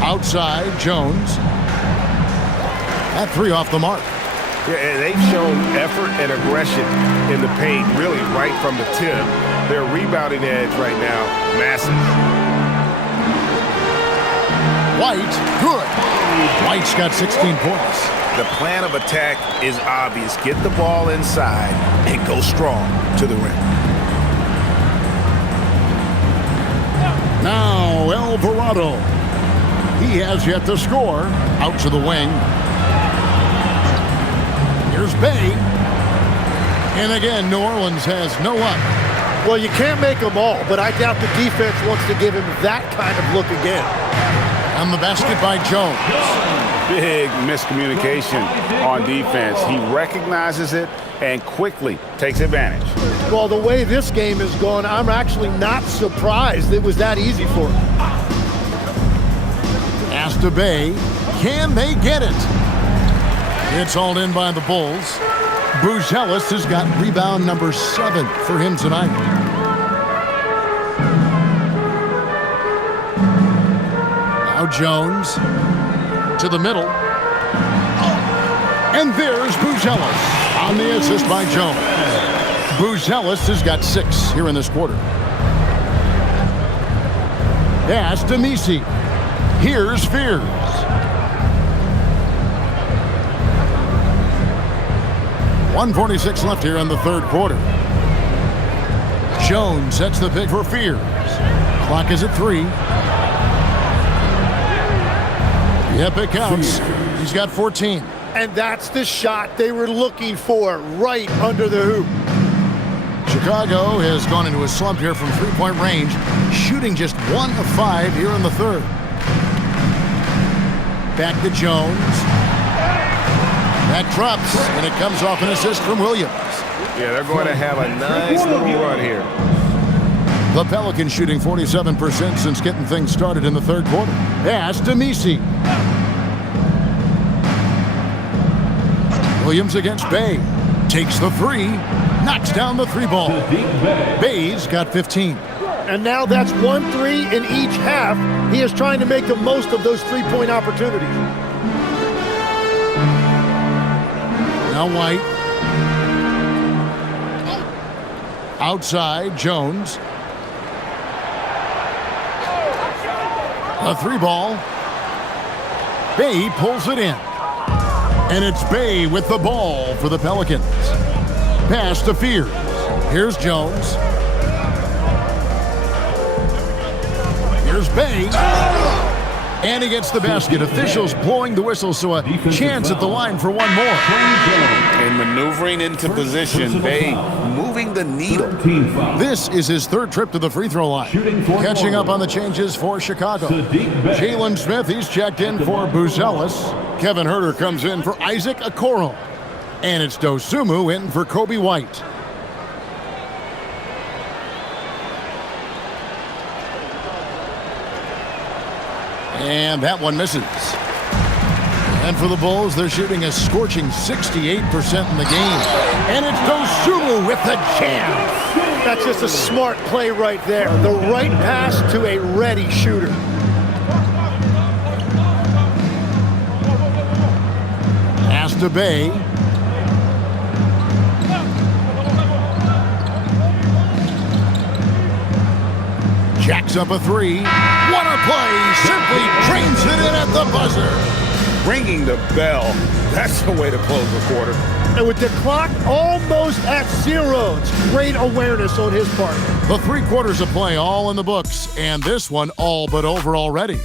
Outside, Jones. That 3 off the mark. Yeah, they've shown effort and aggression in the paint, really right from the tip. Their rebounding edge right now, massive. White, good. White's got 16 points. The plan of attack is obvious. Get the ball inside and go strong to the rim. Now, Alvarado. He has yet to score. Out to the wing. Here's Bay. And again, New Orleans has no luck. Well, you can't make them all, but I doubt the defense wants to give him that kind of look again. On the basket by Jones. Big miscommunication on defense. He recognizes it and quickly takes advantage. Well, the way this game has gone, I'm actually not surprised it was that easy for him. Pass to Bay. Can they get it? It's hauled in by the Bulls. Buzelis has got rebound number 7 for him tonight. Jones to the middle. And there's Buzelis on the assist by Jones. Buzelis has got 6 here in this quarter. Pass to Misi. Here's Fears. .146 left here in the third quarter. Jones sets the pick for Fears. Clock is at 3. Yep, it counts. He's got 14. And that's the shot they were looking for, right under the hoop. Chicago has gone into a slump here from three-point range, shooting just 1 of 5 here in the third. Back to Jones. That drops, and it comes off an assist from Williams. Yeah, they're going to have a nice little run here. The Pelicans shooting 47% since getting things started in the third quarter. Pass to Misi. Williams against Bay. Takes the 3. Knocks down the 3 ball. Bay's got 15. And now that's 1 3 in each half. He is trying to make the most of those three-point opportunities. Now White. Outside, Jones. A 3 ball. Bay pulls it in. And it's Bay with the ball for the Pelicans. Pass to Fears. Here's Jones. Here's Bay. And he gets the basket. Officials blowing the whistle, so a chance at the line for one more. And maneuvering into position, Bay moving the needle. This is his third trip to the free throw line. Catching up on the changes for Chicago. Jalen Smith, he's checked in for Buzelis. Kevin Huerter comes in for Isaac Okoro. And it's Dosunmu in for Kobe White. And that one misses. And for the Bulls, they're shooting a scorching 68% in the game. And it's Dosunmu with the jam. That's just a smart play right there. The right pass to a ready shooter. Pass to Bay. Jacks up a 3. What a play! Simply trains it in at the buzzer. Ringing the bell. That's the way to close the quarter. And with the clock almost at 0, it's great awareness on his part. The 3 quarters of play all in the books, and this one all but over already.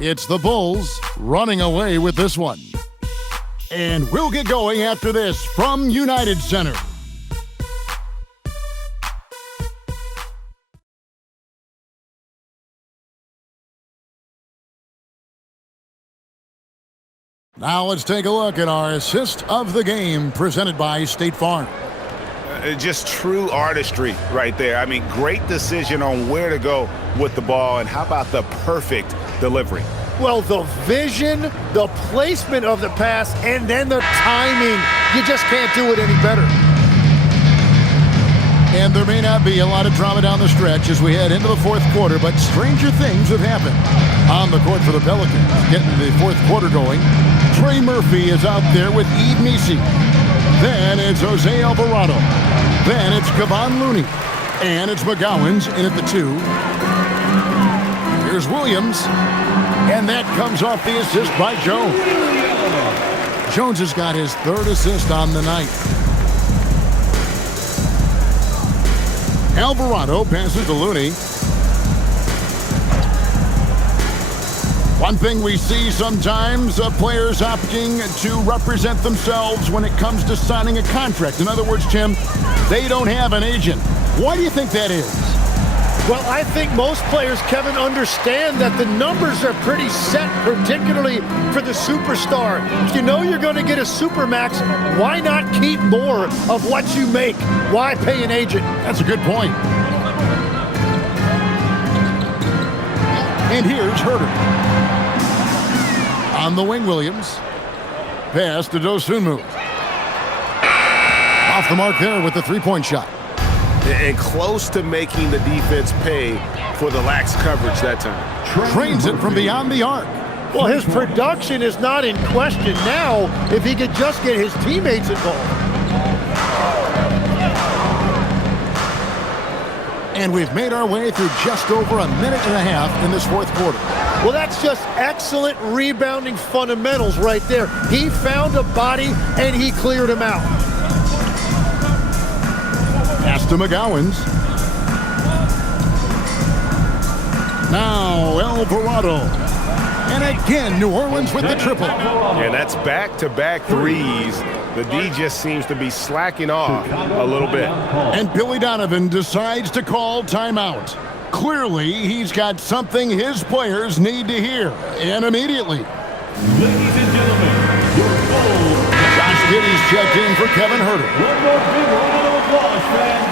It's the Bulls running away with this one. And we'll get going after this from United Center. Now let's take a look at our assist of the game presented by State Farm. Just true artistry right there. I mean, great decision on where to go with the ball, and how about the perfect delivery? Well, the vision, the placement of the pass, and then the timing. You just can't do it any better. And there may not be a lot of drama down the stretch as we head into the fourth quarter, but stranger things have happened. On the court for the Pelicans, getting the fourth quarter going, Trey Murphy is out there with Eve Misi. Then it's Jose Alvarado. Then it's Kevon Looney. And it's McGowan's in at the 2. Here's Williams. And that comes off the assist by Jones. Jones has got his 3rd assist on the night. Alvarado passes to Looney. One thing we see sometimes, players opting to represent themselves when it comes to signing a contract. In other words, Tim, they don't have an agent. Why do you think that is? Well, I think most players, Kevin, understand that the numbers are pretty set, particularly for the superstar. If you know you're going to get a supermax, why not keep more of what you make? Why pay an agent? That's a good point. And here's Huerter. On the wing, Williams. Pass to Dosunmu. Off the mark there with the three-point shot. And close to making the defense pay for the lax coverage that time. Trains it from beyond the arc. Well, his production is not in question now if he could just get his teammates involved. And we've made our way through just over a minute and a half in this fourth quarter. Well, that's just excellent rebounding fundamentals right there. He found a body, and he cleared him out. Pass to McGowans. Now Alvarado. And again, New Orleans with the triple. And that's back-to-back threes. The D just seems to be slacking off a little bit. And Billy Donovan decides to call timeout. Clearly, he's got something his players need to hear, and immediately. Ladies and gentlemen, your goal. Josh Giddey's checked in for Kevin Huerter. One more big round of applause, fans.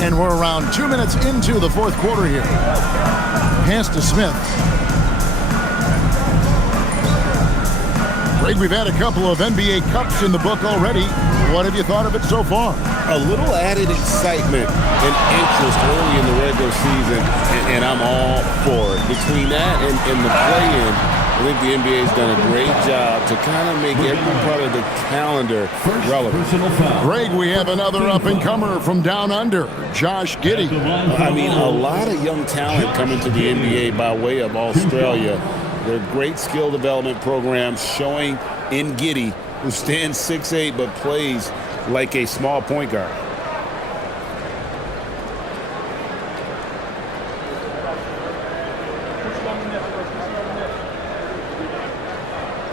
And we're around 2 minutes into the fourth quarter here. Pass to Smith. Greg, we've had a couple of NBA Cups in the book already. What have you thought of it so far? A little added excitement and interest early in the regular season, and I'm all for it. Between that and the play-in, I think the NBA's done a great job to kind of make every part of the calendar relevant. Greg, we have another up-and-comer from down under, Josh Giddey. I mean, a lot of young talent coming to the NBA by way of Australia. They're great skill development programs showing in Giddey, who stands 6'8", but plays like a small point guard.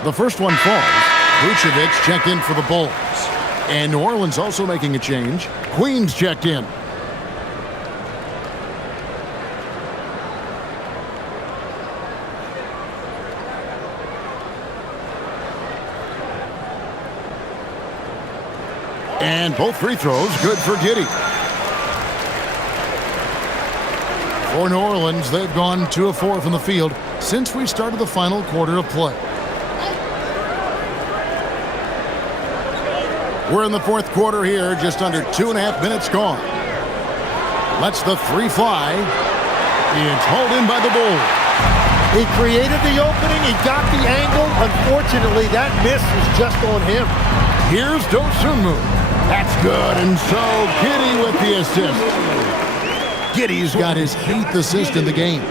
The first one falls. Vucevic checked in for the Bulls. And New Orleans also making a change. Queens checked in. And both free throws good for Giddey. For New Orleans, they've gone 2 of 4 from the field since we started the final quarter of play. We're in the fourth quarter here, just under 2.5 minutes gone. Lets the three fly. It's hauled in by the Bulls. He created the opening. He got the angle. Unfortunately, that miss is just on him. Here's Dosunmu. That's good, and so Giddey with the assist. Giddey's got his 8th assist in the game.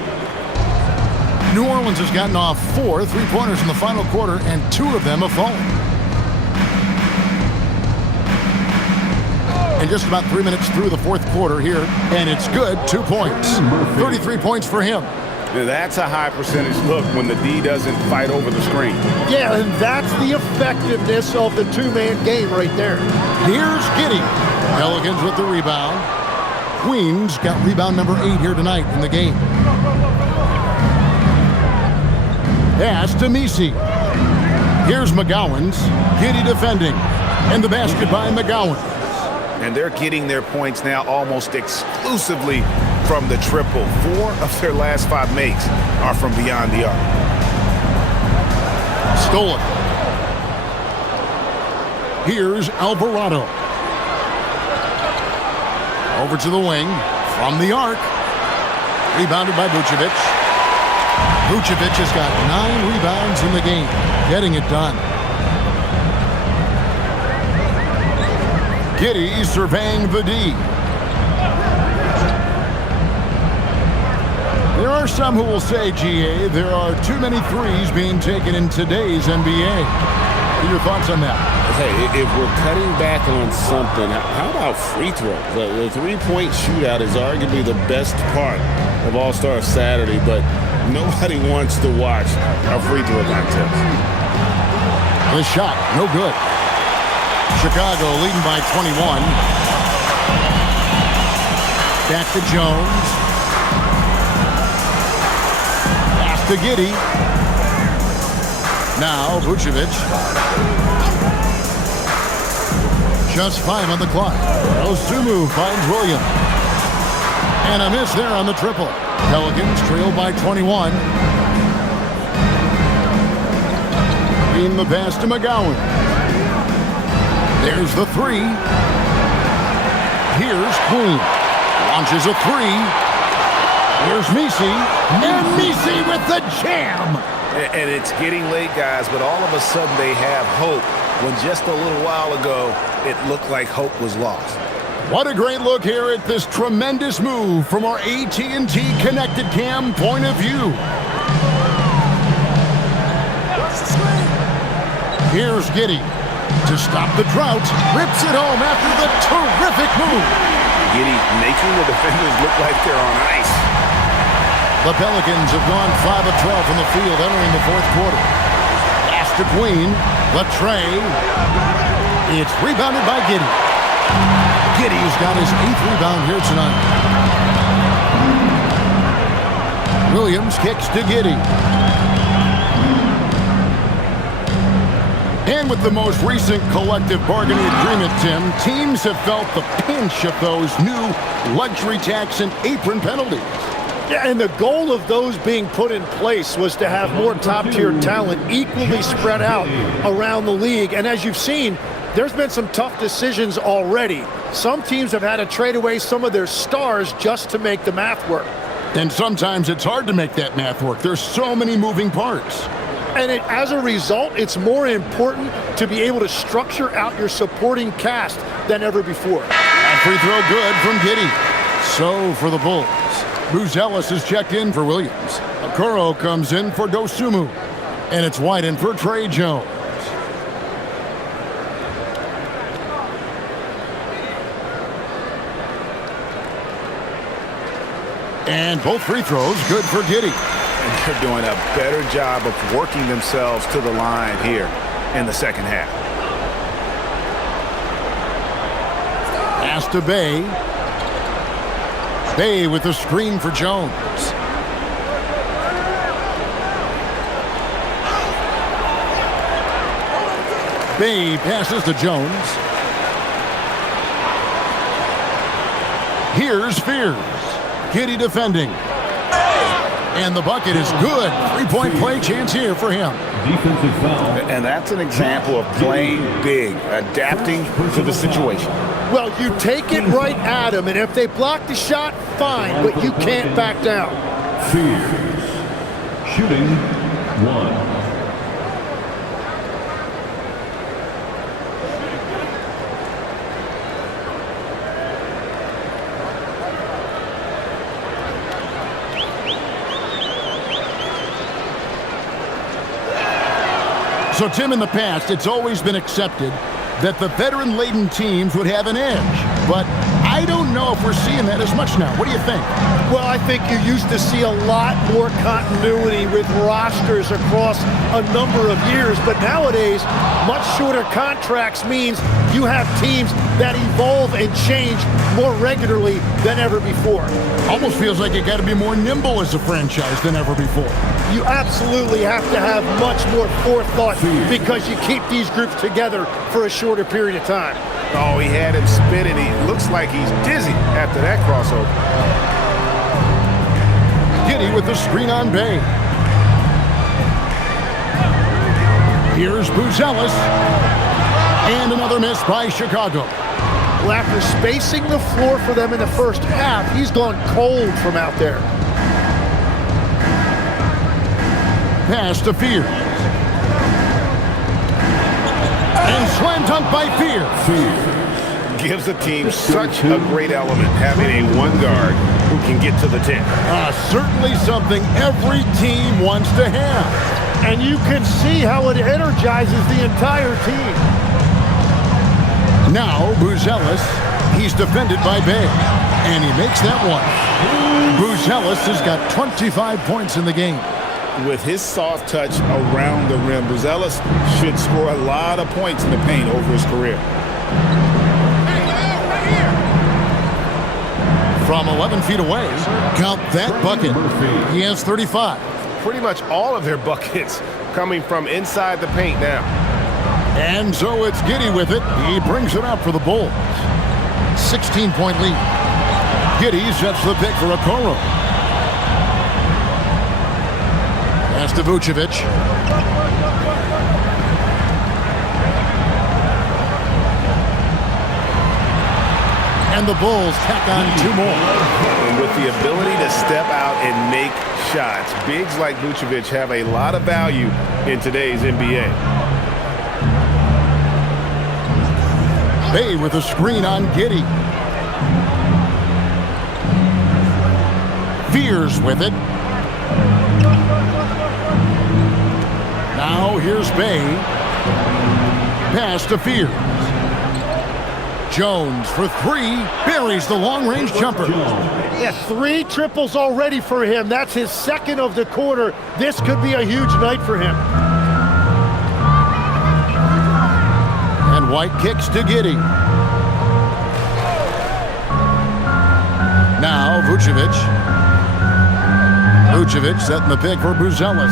New Orleans has gotten off 4 3-pointers in the final quarter, and 2 of them have fallen. And just about 3 minutes through the fourth quarter here, and it's good, 2 points. 33 points for him. That's a high percentage look when the D doesn't fight over the screen. Yeah, and that's the effectiveness of the two-man game right there. Here's Giddey. Pelicans with the rebound. Queens got rebound number 8 here tonight in the game. Pass to Messi. Here's McGowans. Giddey defending. And the basket by McGowans. And they're getting their points now almost exclusively from the triple. 4 of their last 5 makes are from beyond the arc. Stolen. Here's Alvarado. Over to the wing. From the arc. Rebounded by Vucevic. Vucevic has got 9 rebounds in the game. Getting it done. Giddey surveying the D. There are some who will say, GA, there are too many threes being taken in today's NBA. What are your thoughts on that? Hey, if we're cutting back on something, how about free throws? The three-point shootout is arguably the best part of All-Star Saturday, but nobody wants to watch a free throw contest. The shot, no good. Chicago leading by 21. Back to Jones. Pass to Giddey. Now Vucevic. Just 5 on the clock. Dosunmu finds Williams. And a miss there on the triple. Pelicans trail by 21. Queen, the pass to McGowan. There's the three. Here's Queen. Launches a three. Here's Messi. And Messi with the jam. And it's getting late, guys, but all of a sudden they have hope when just a little while ago it looked like hope was lost. What a great look here at this tremendous move from our AT&T Connected Cam point of view. Here's Giddey to stop the drought. Rips it home after the terrific move. Giddey making the defenders look like they're on ice. The Pelicans have gone 5 of 12 from the field entering the fourth quarter. Pass to Queen. The tray. It's rebounded by Giddey. Giddey's got his 8th rebound here tonight. Williams kicks to Giddey. And with the most recent collective bargaining agreement, Tim, teams have felt the pinch of those new luxury tax and apron penalties. Yeah, and the goal of those being put in place was to have more top-tier talent equally spread out around the league. And as you've seen, there's been some tough decisions already. Some teams have had to trade away some of their stars just to make the math work. And sometimes it's hard to make that math work. There's so many moving parts. And as a result, it's more important to be able to structure out your supporting cast than ever before. That free throw good from Giddey. So for the Bulls, Buzelis is checked in for Williams. Okoro comes in for Dosunmu. And it's White in for Trey Jones. And both free throws good for Giddey. And they're doing a better job of working themselves to the line here in the second half. Pass to Bay. Bay with the screen for Jones. Bay passes to Jones. Here's Fears. Giddey defending. And the bucket is good. Three-point play chance here for him. Defensive foul. And that's an example of playing big, adapting to the situation. Well, you take it right at them, and if they block the shot, fine, but you can't back down. Fears. Shooting one. So, Tim, in the past, it's always been accepted that the veteran-laden teams would have an edge. But I don't know if we're seeing that as much now. What do you think? Well, I think you used to see a lot more continuity with rosters across a number of years. But nowadays, much shorter contracts means you have teams that evolve and change more regularly than ever before. Almost feels like you got to be more nimble as a franchise than ever before. You absolutely have to have much more forethought because you keep these groups together for a shorter period of time. Oh, he had him spinning. He looks like he's dizzy after that crossover. Giddey with the screen on Bay. Here's Buzelis. And another miss by Chicago. Well, after spacing the floor for them in the first half, he's gone cold from out there. Pass to Fears. And slam dunk by Fears. Gives the team such a great element having a one guard who can get to the 10. Certainly something every team wants to have. And you can see how it energizes the entire team. Now Buzelis, he's defended by Bay. And he makes that one. Buzelis has got 25 points in the game. With his soft touch around the rim, Buzelis should score a lot of points in the paint over his career. From 11 feet away, count that bucket. He has 35. Pretty much all of their buckets coming from inside the paint now. And so it's Giddey with it. He brings it up for the Bulls. 16-point lead. Giddey sets the pick for Okoro. Pass to Vucevic. And the Bulls tack on 2 more. And with the ability to step out and make shots, bigs like Vucevic have a lot of value in today's NBA. Bay with a screen on Giddey. Fears with it. Now here's Bay. Pass to Fears. Jones for 3. Buries the long-range jumper. Yeah, 3 triples already for him. That's his 2nd of the quarter. This could be a huge night for him. And White kicks to Giddey. Now Vucevic. Vucevic setting the pick for Buzelis.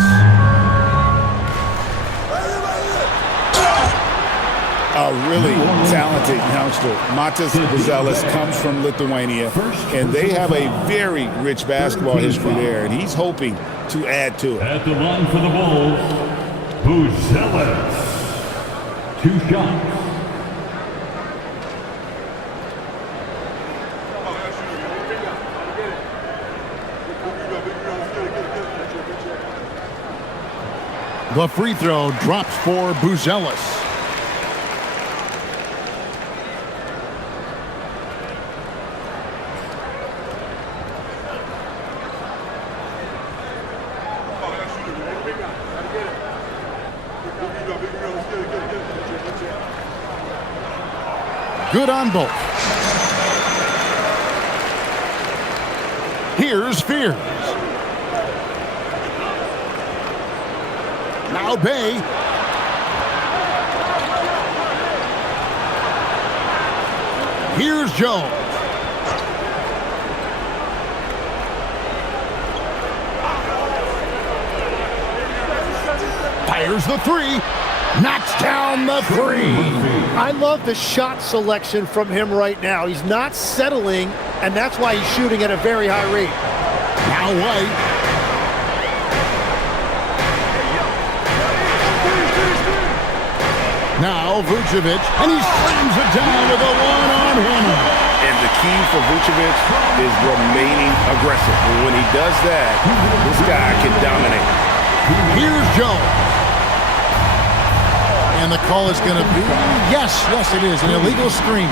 A really talented youngster. Matas Buzelis comes from Lithuania, and they have a very rich basketball history there, and he's hoping to add to it. At the line for the Bulls, Buzelis. 2 shots. The free throw drops for Buzelis. Good on both. Here's Fears. Now Bay. Here's Jones. Fires the 3. Knocks down the 3. I love the shot selection from him right now. He's not settling, and that's why he's shooting at a very high rate. Now White. Now Vucevic, and he slams it down with a one-arm hammer. And the key for Vucevic is remaining aggressive. When he does that, this guy can dominate. Here's Jones. And the call is going to be, yes, it is, an illegal screen.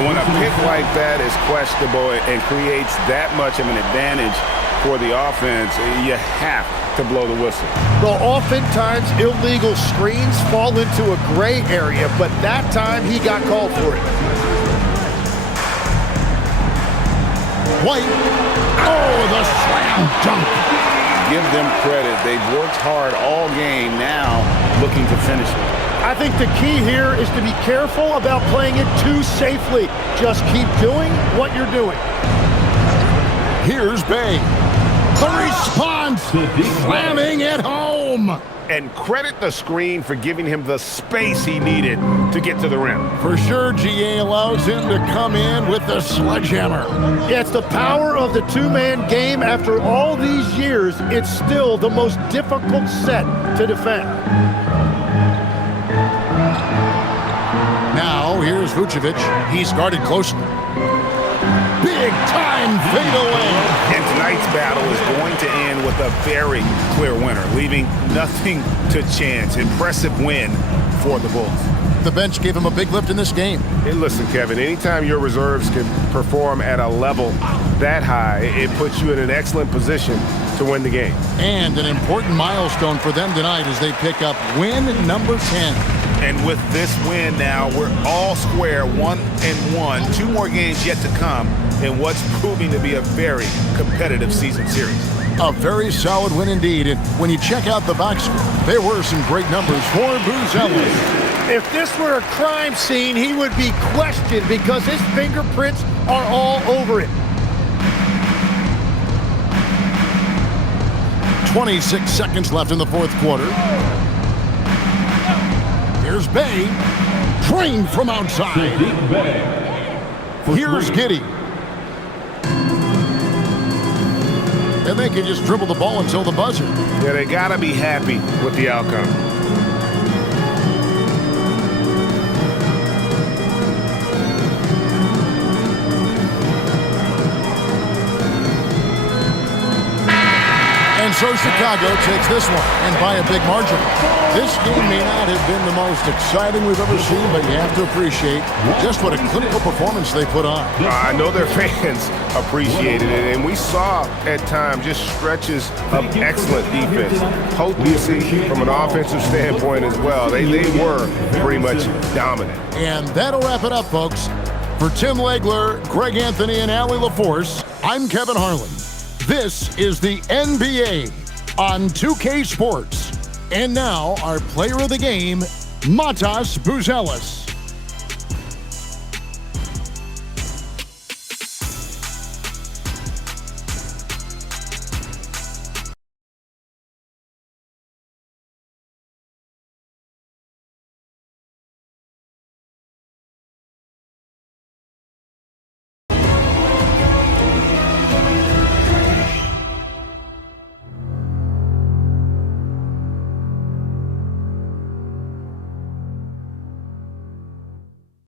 When a pick like that is questionable and creates that much of an advantage for the offense, you have to blow the whistle. Well, oftentimes illegal screens fall into a gray area, but that time he got called for it. White. Oh, the slam dunk. Give them credit. They've worked hard all game, now looking to finish it. I think the key here is to be careful about playing it too safely. Just keep doing what you're doing. Here's Bay. The response, slamming it home. And credit the screen for giving him the space he needed to get to the rim. For sure, GA allows him to come in with the sledgehammer. Yeah, it's the power of the 2-man game. After all these years, it's still the most difficult set to defend. Now, here's Vucevic. He's guarded closely. Big time fadeaway. And tonight's battle is going to end with a very clear winner, leaving nothing to chance. Impressive win for the Bulls. The bench gave him a big lift in this game. Hey, listen, Kevin, anytime your reserves can perform at a level that high, it puts you in an excellent position to win the game. And an important milestone for them tonight as they pick up win number 10. And with this win now, we're all square, 1-1. 2 more games yet to come in what's proving to be a very competitive season series. A very solid win indeed. And when you check out the box score, there were some great numbers for Buzelis. If this were a crime scene, he would be questioned because his fingerprints are all over it. 26 seconds left in the 4th quarter. Here's Bay, trained from outside. Here's Giddey. And they can just dribble the ball until the buzzer. Yeah, they got to be happy with the outcome. so Chicago takes this one, and by a big margin. This game may not have been the most exciting we've ever seen, but you have to appreciate just what a clinical performance they put on. I know their fans appreciated it, and we saw at times just stretches of excellent defense. Potency from an offensive standpoint as well. They were pretty much dominant. And that'll wrap it up, folks. For Tim Legler, Greg Anthony, and Allie LaForce, I'm Kevin Harlan. This is the NBA on 2K Sports. And now, our player of the game, Matas Buzelis.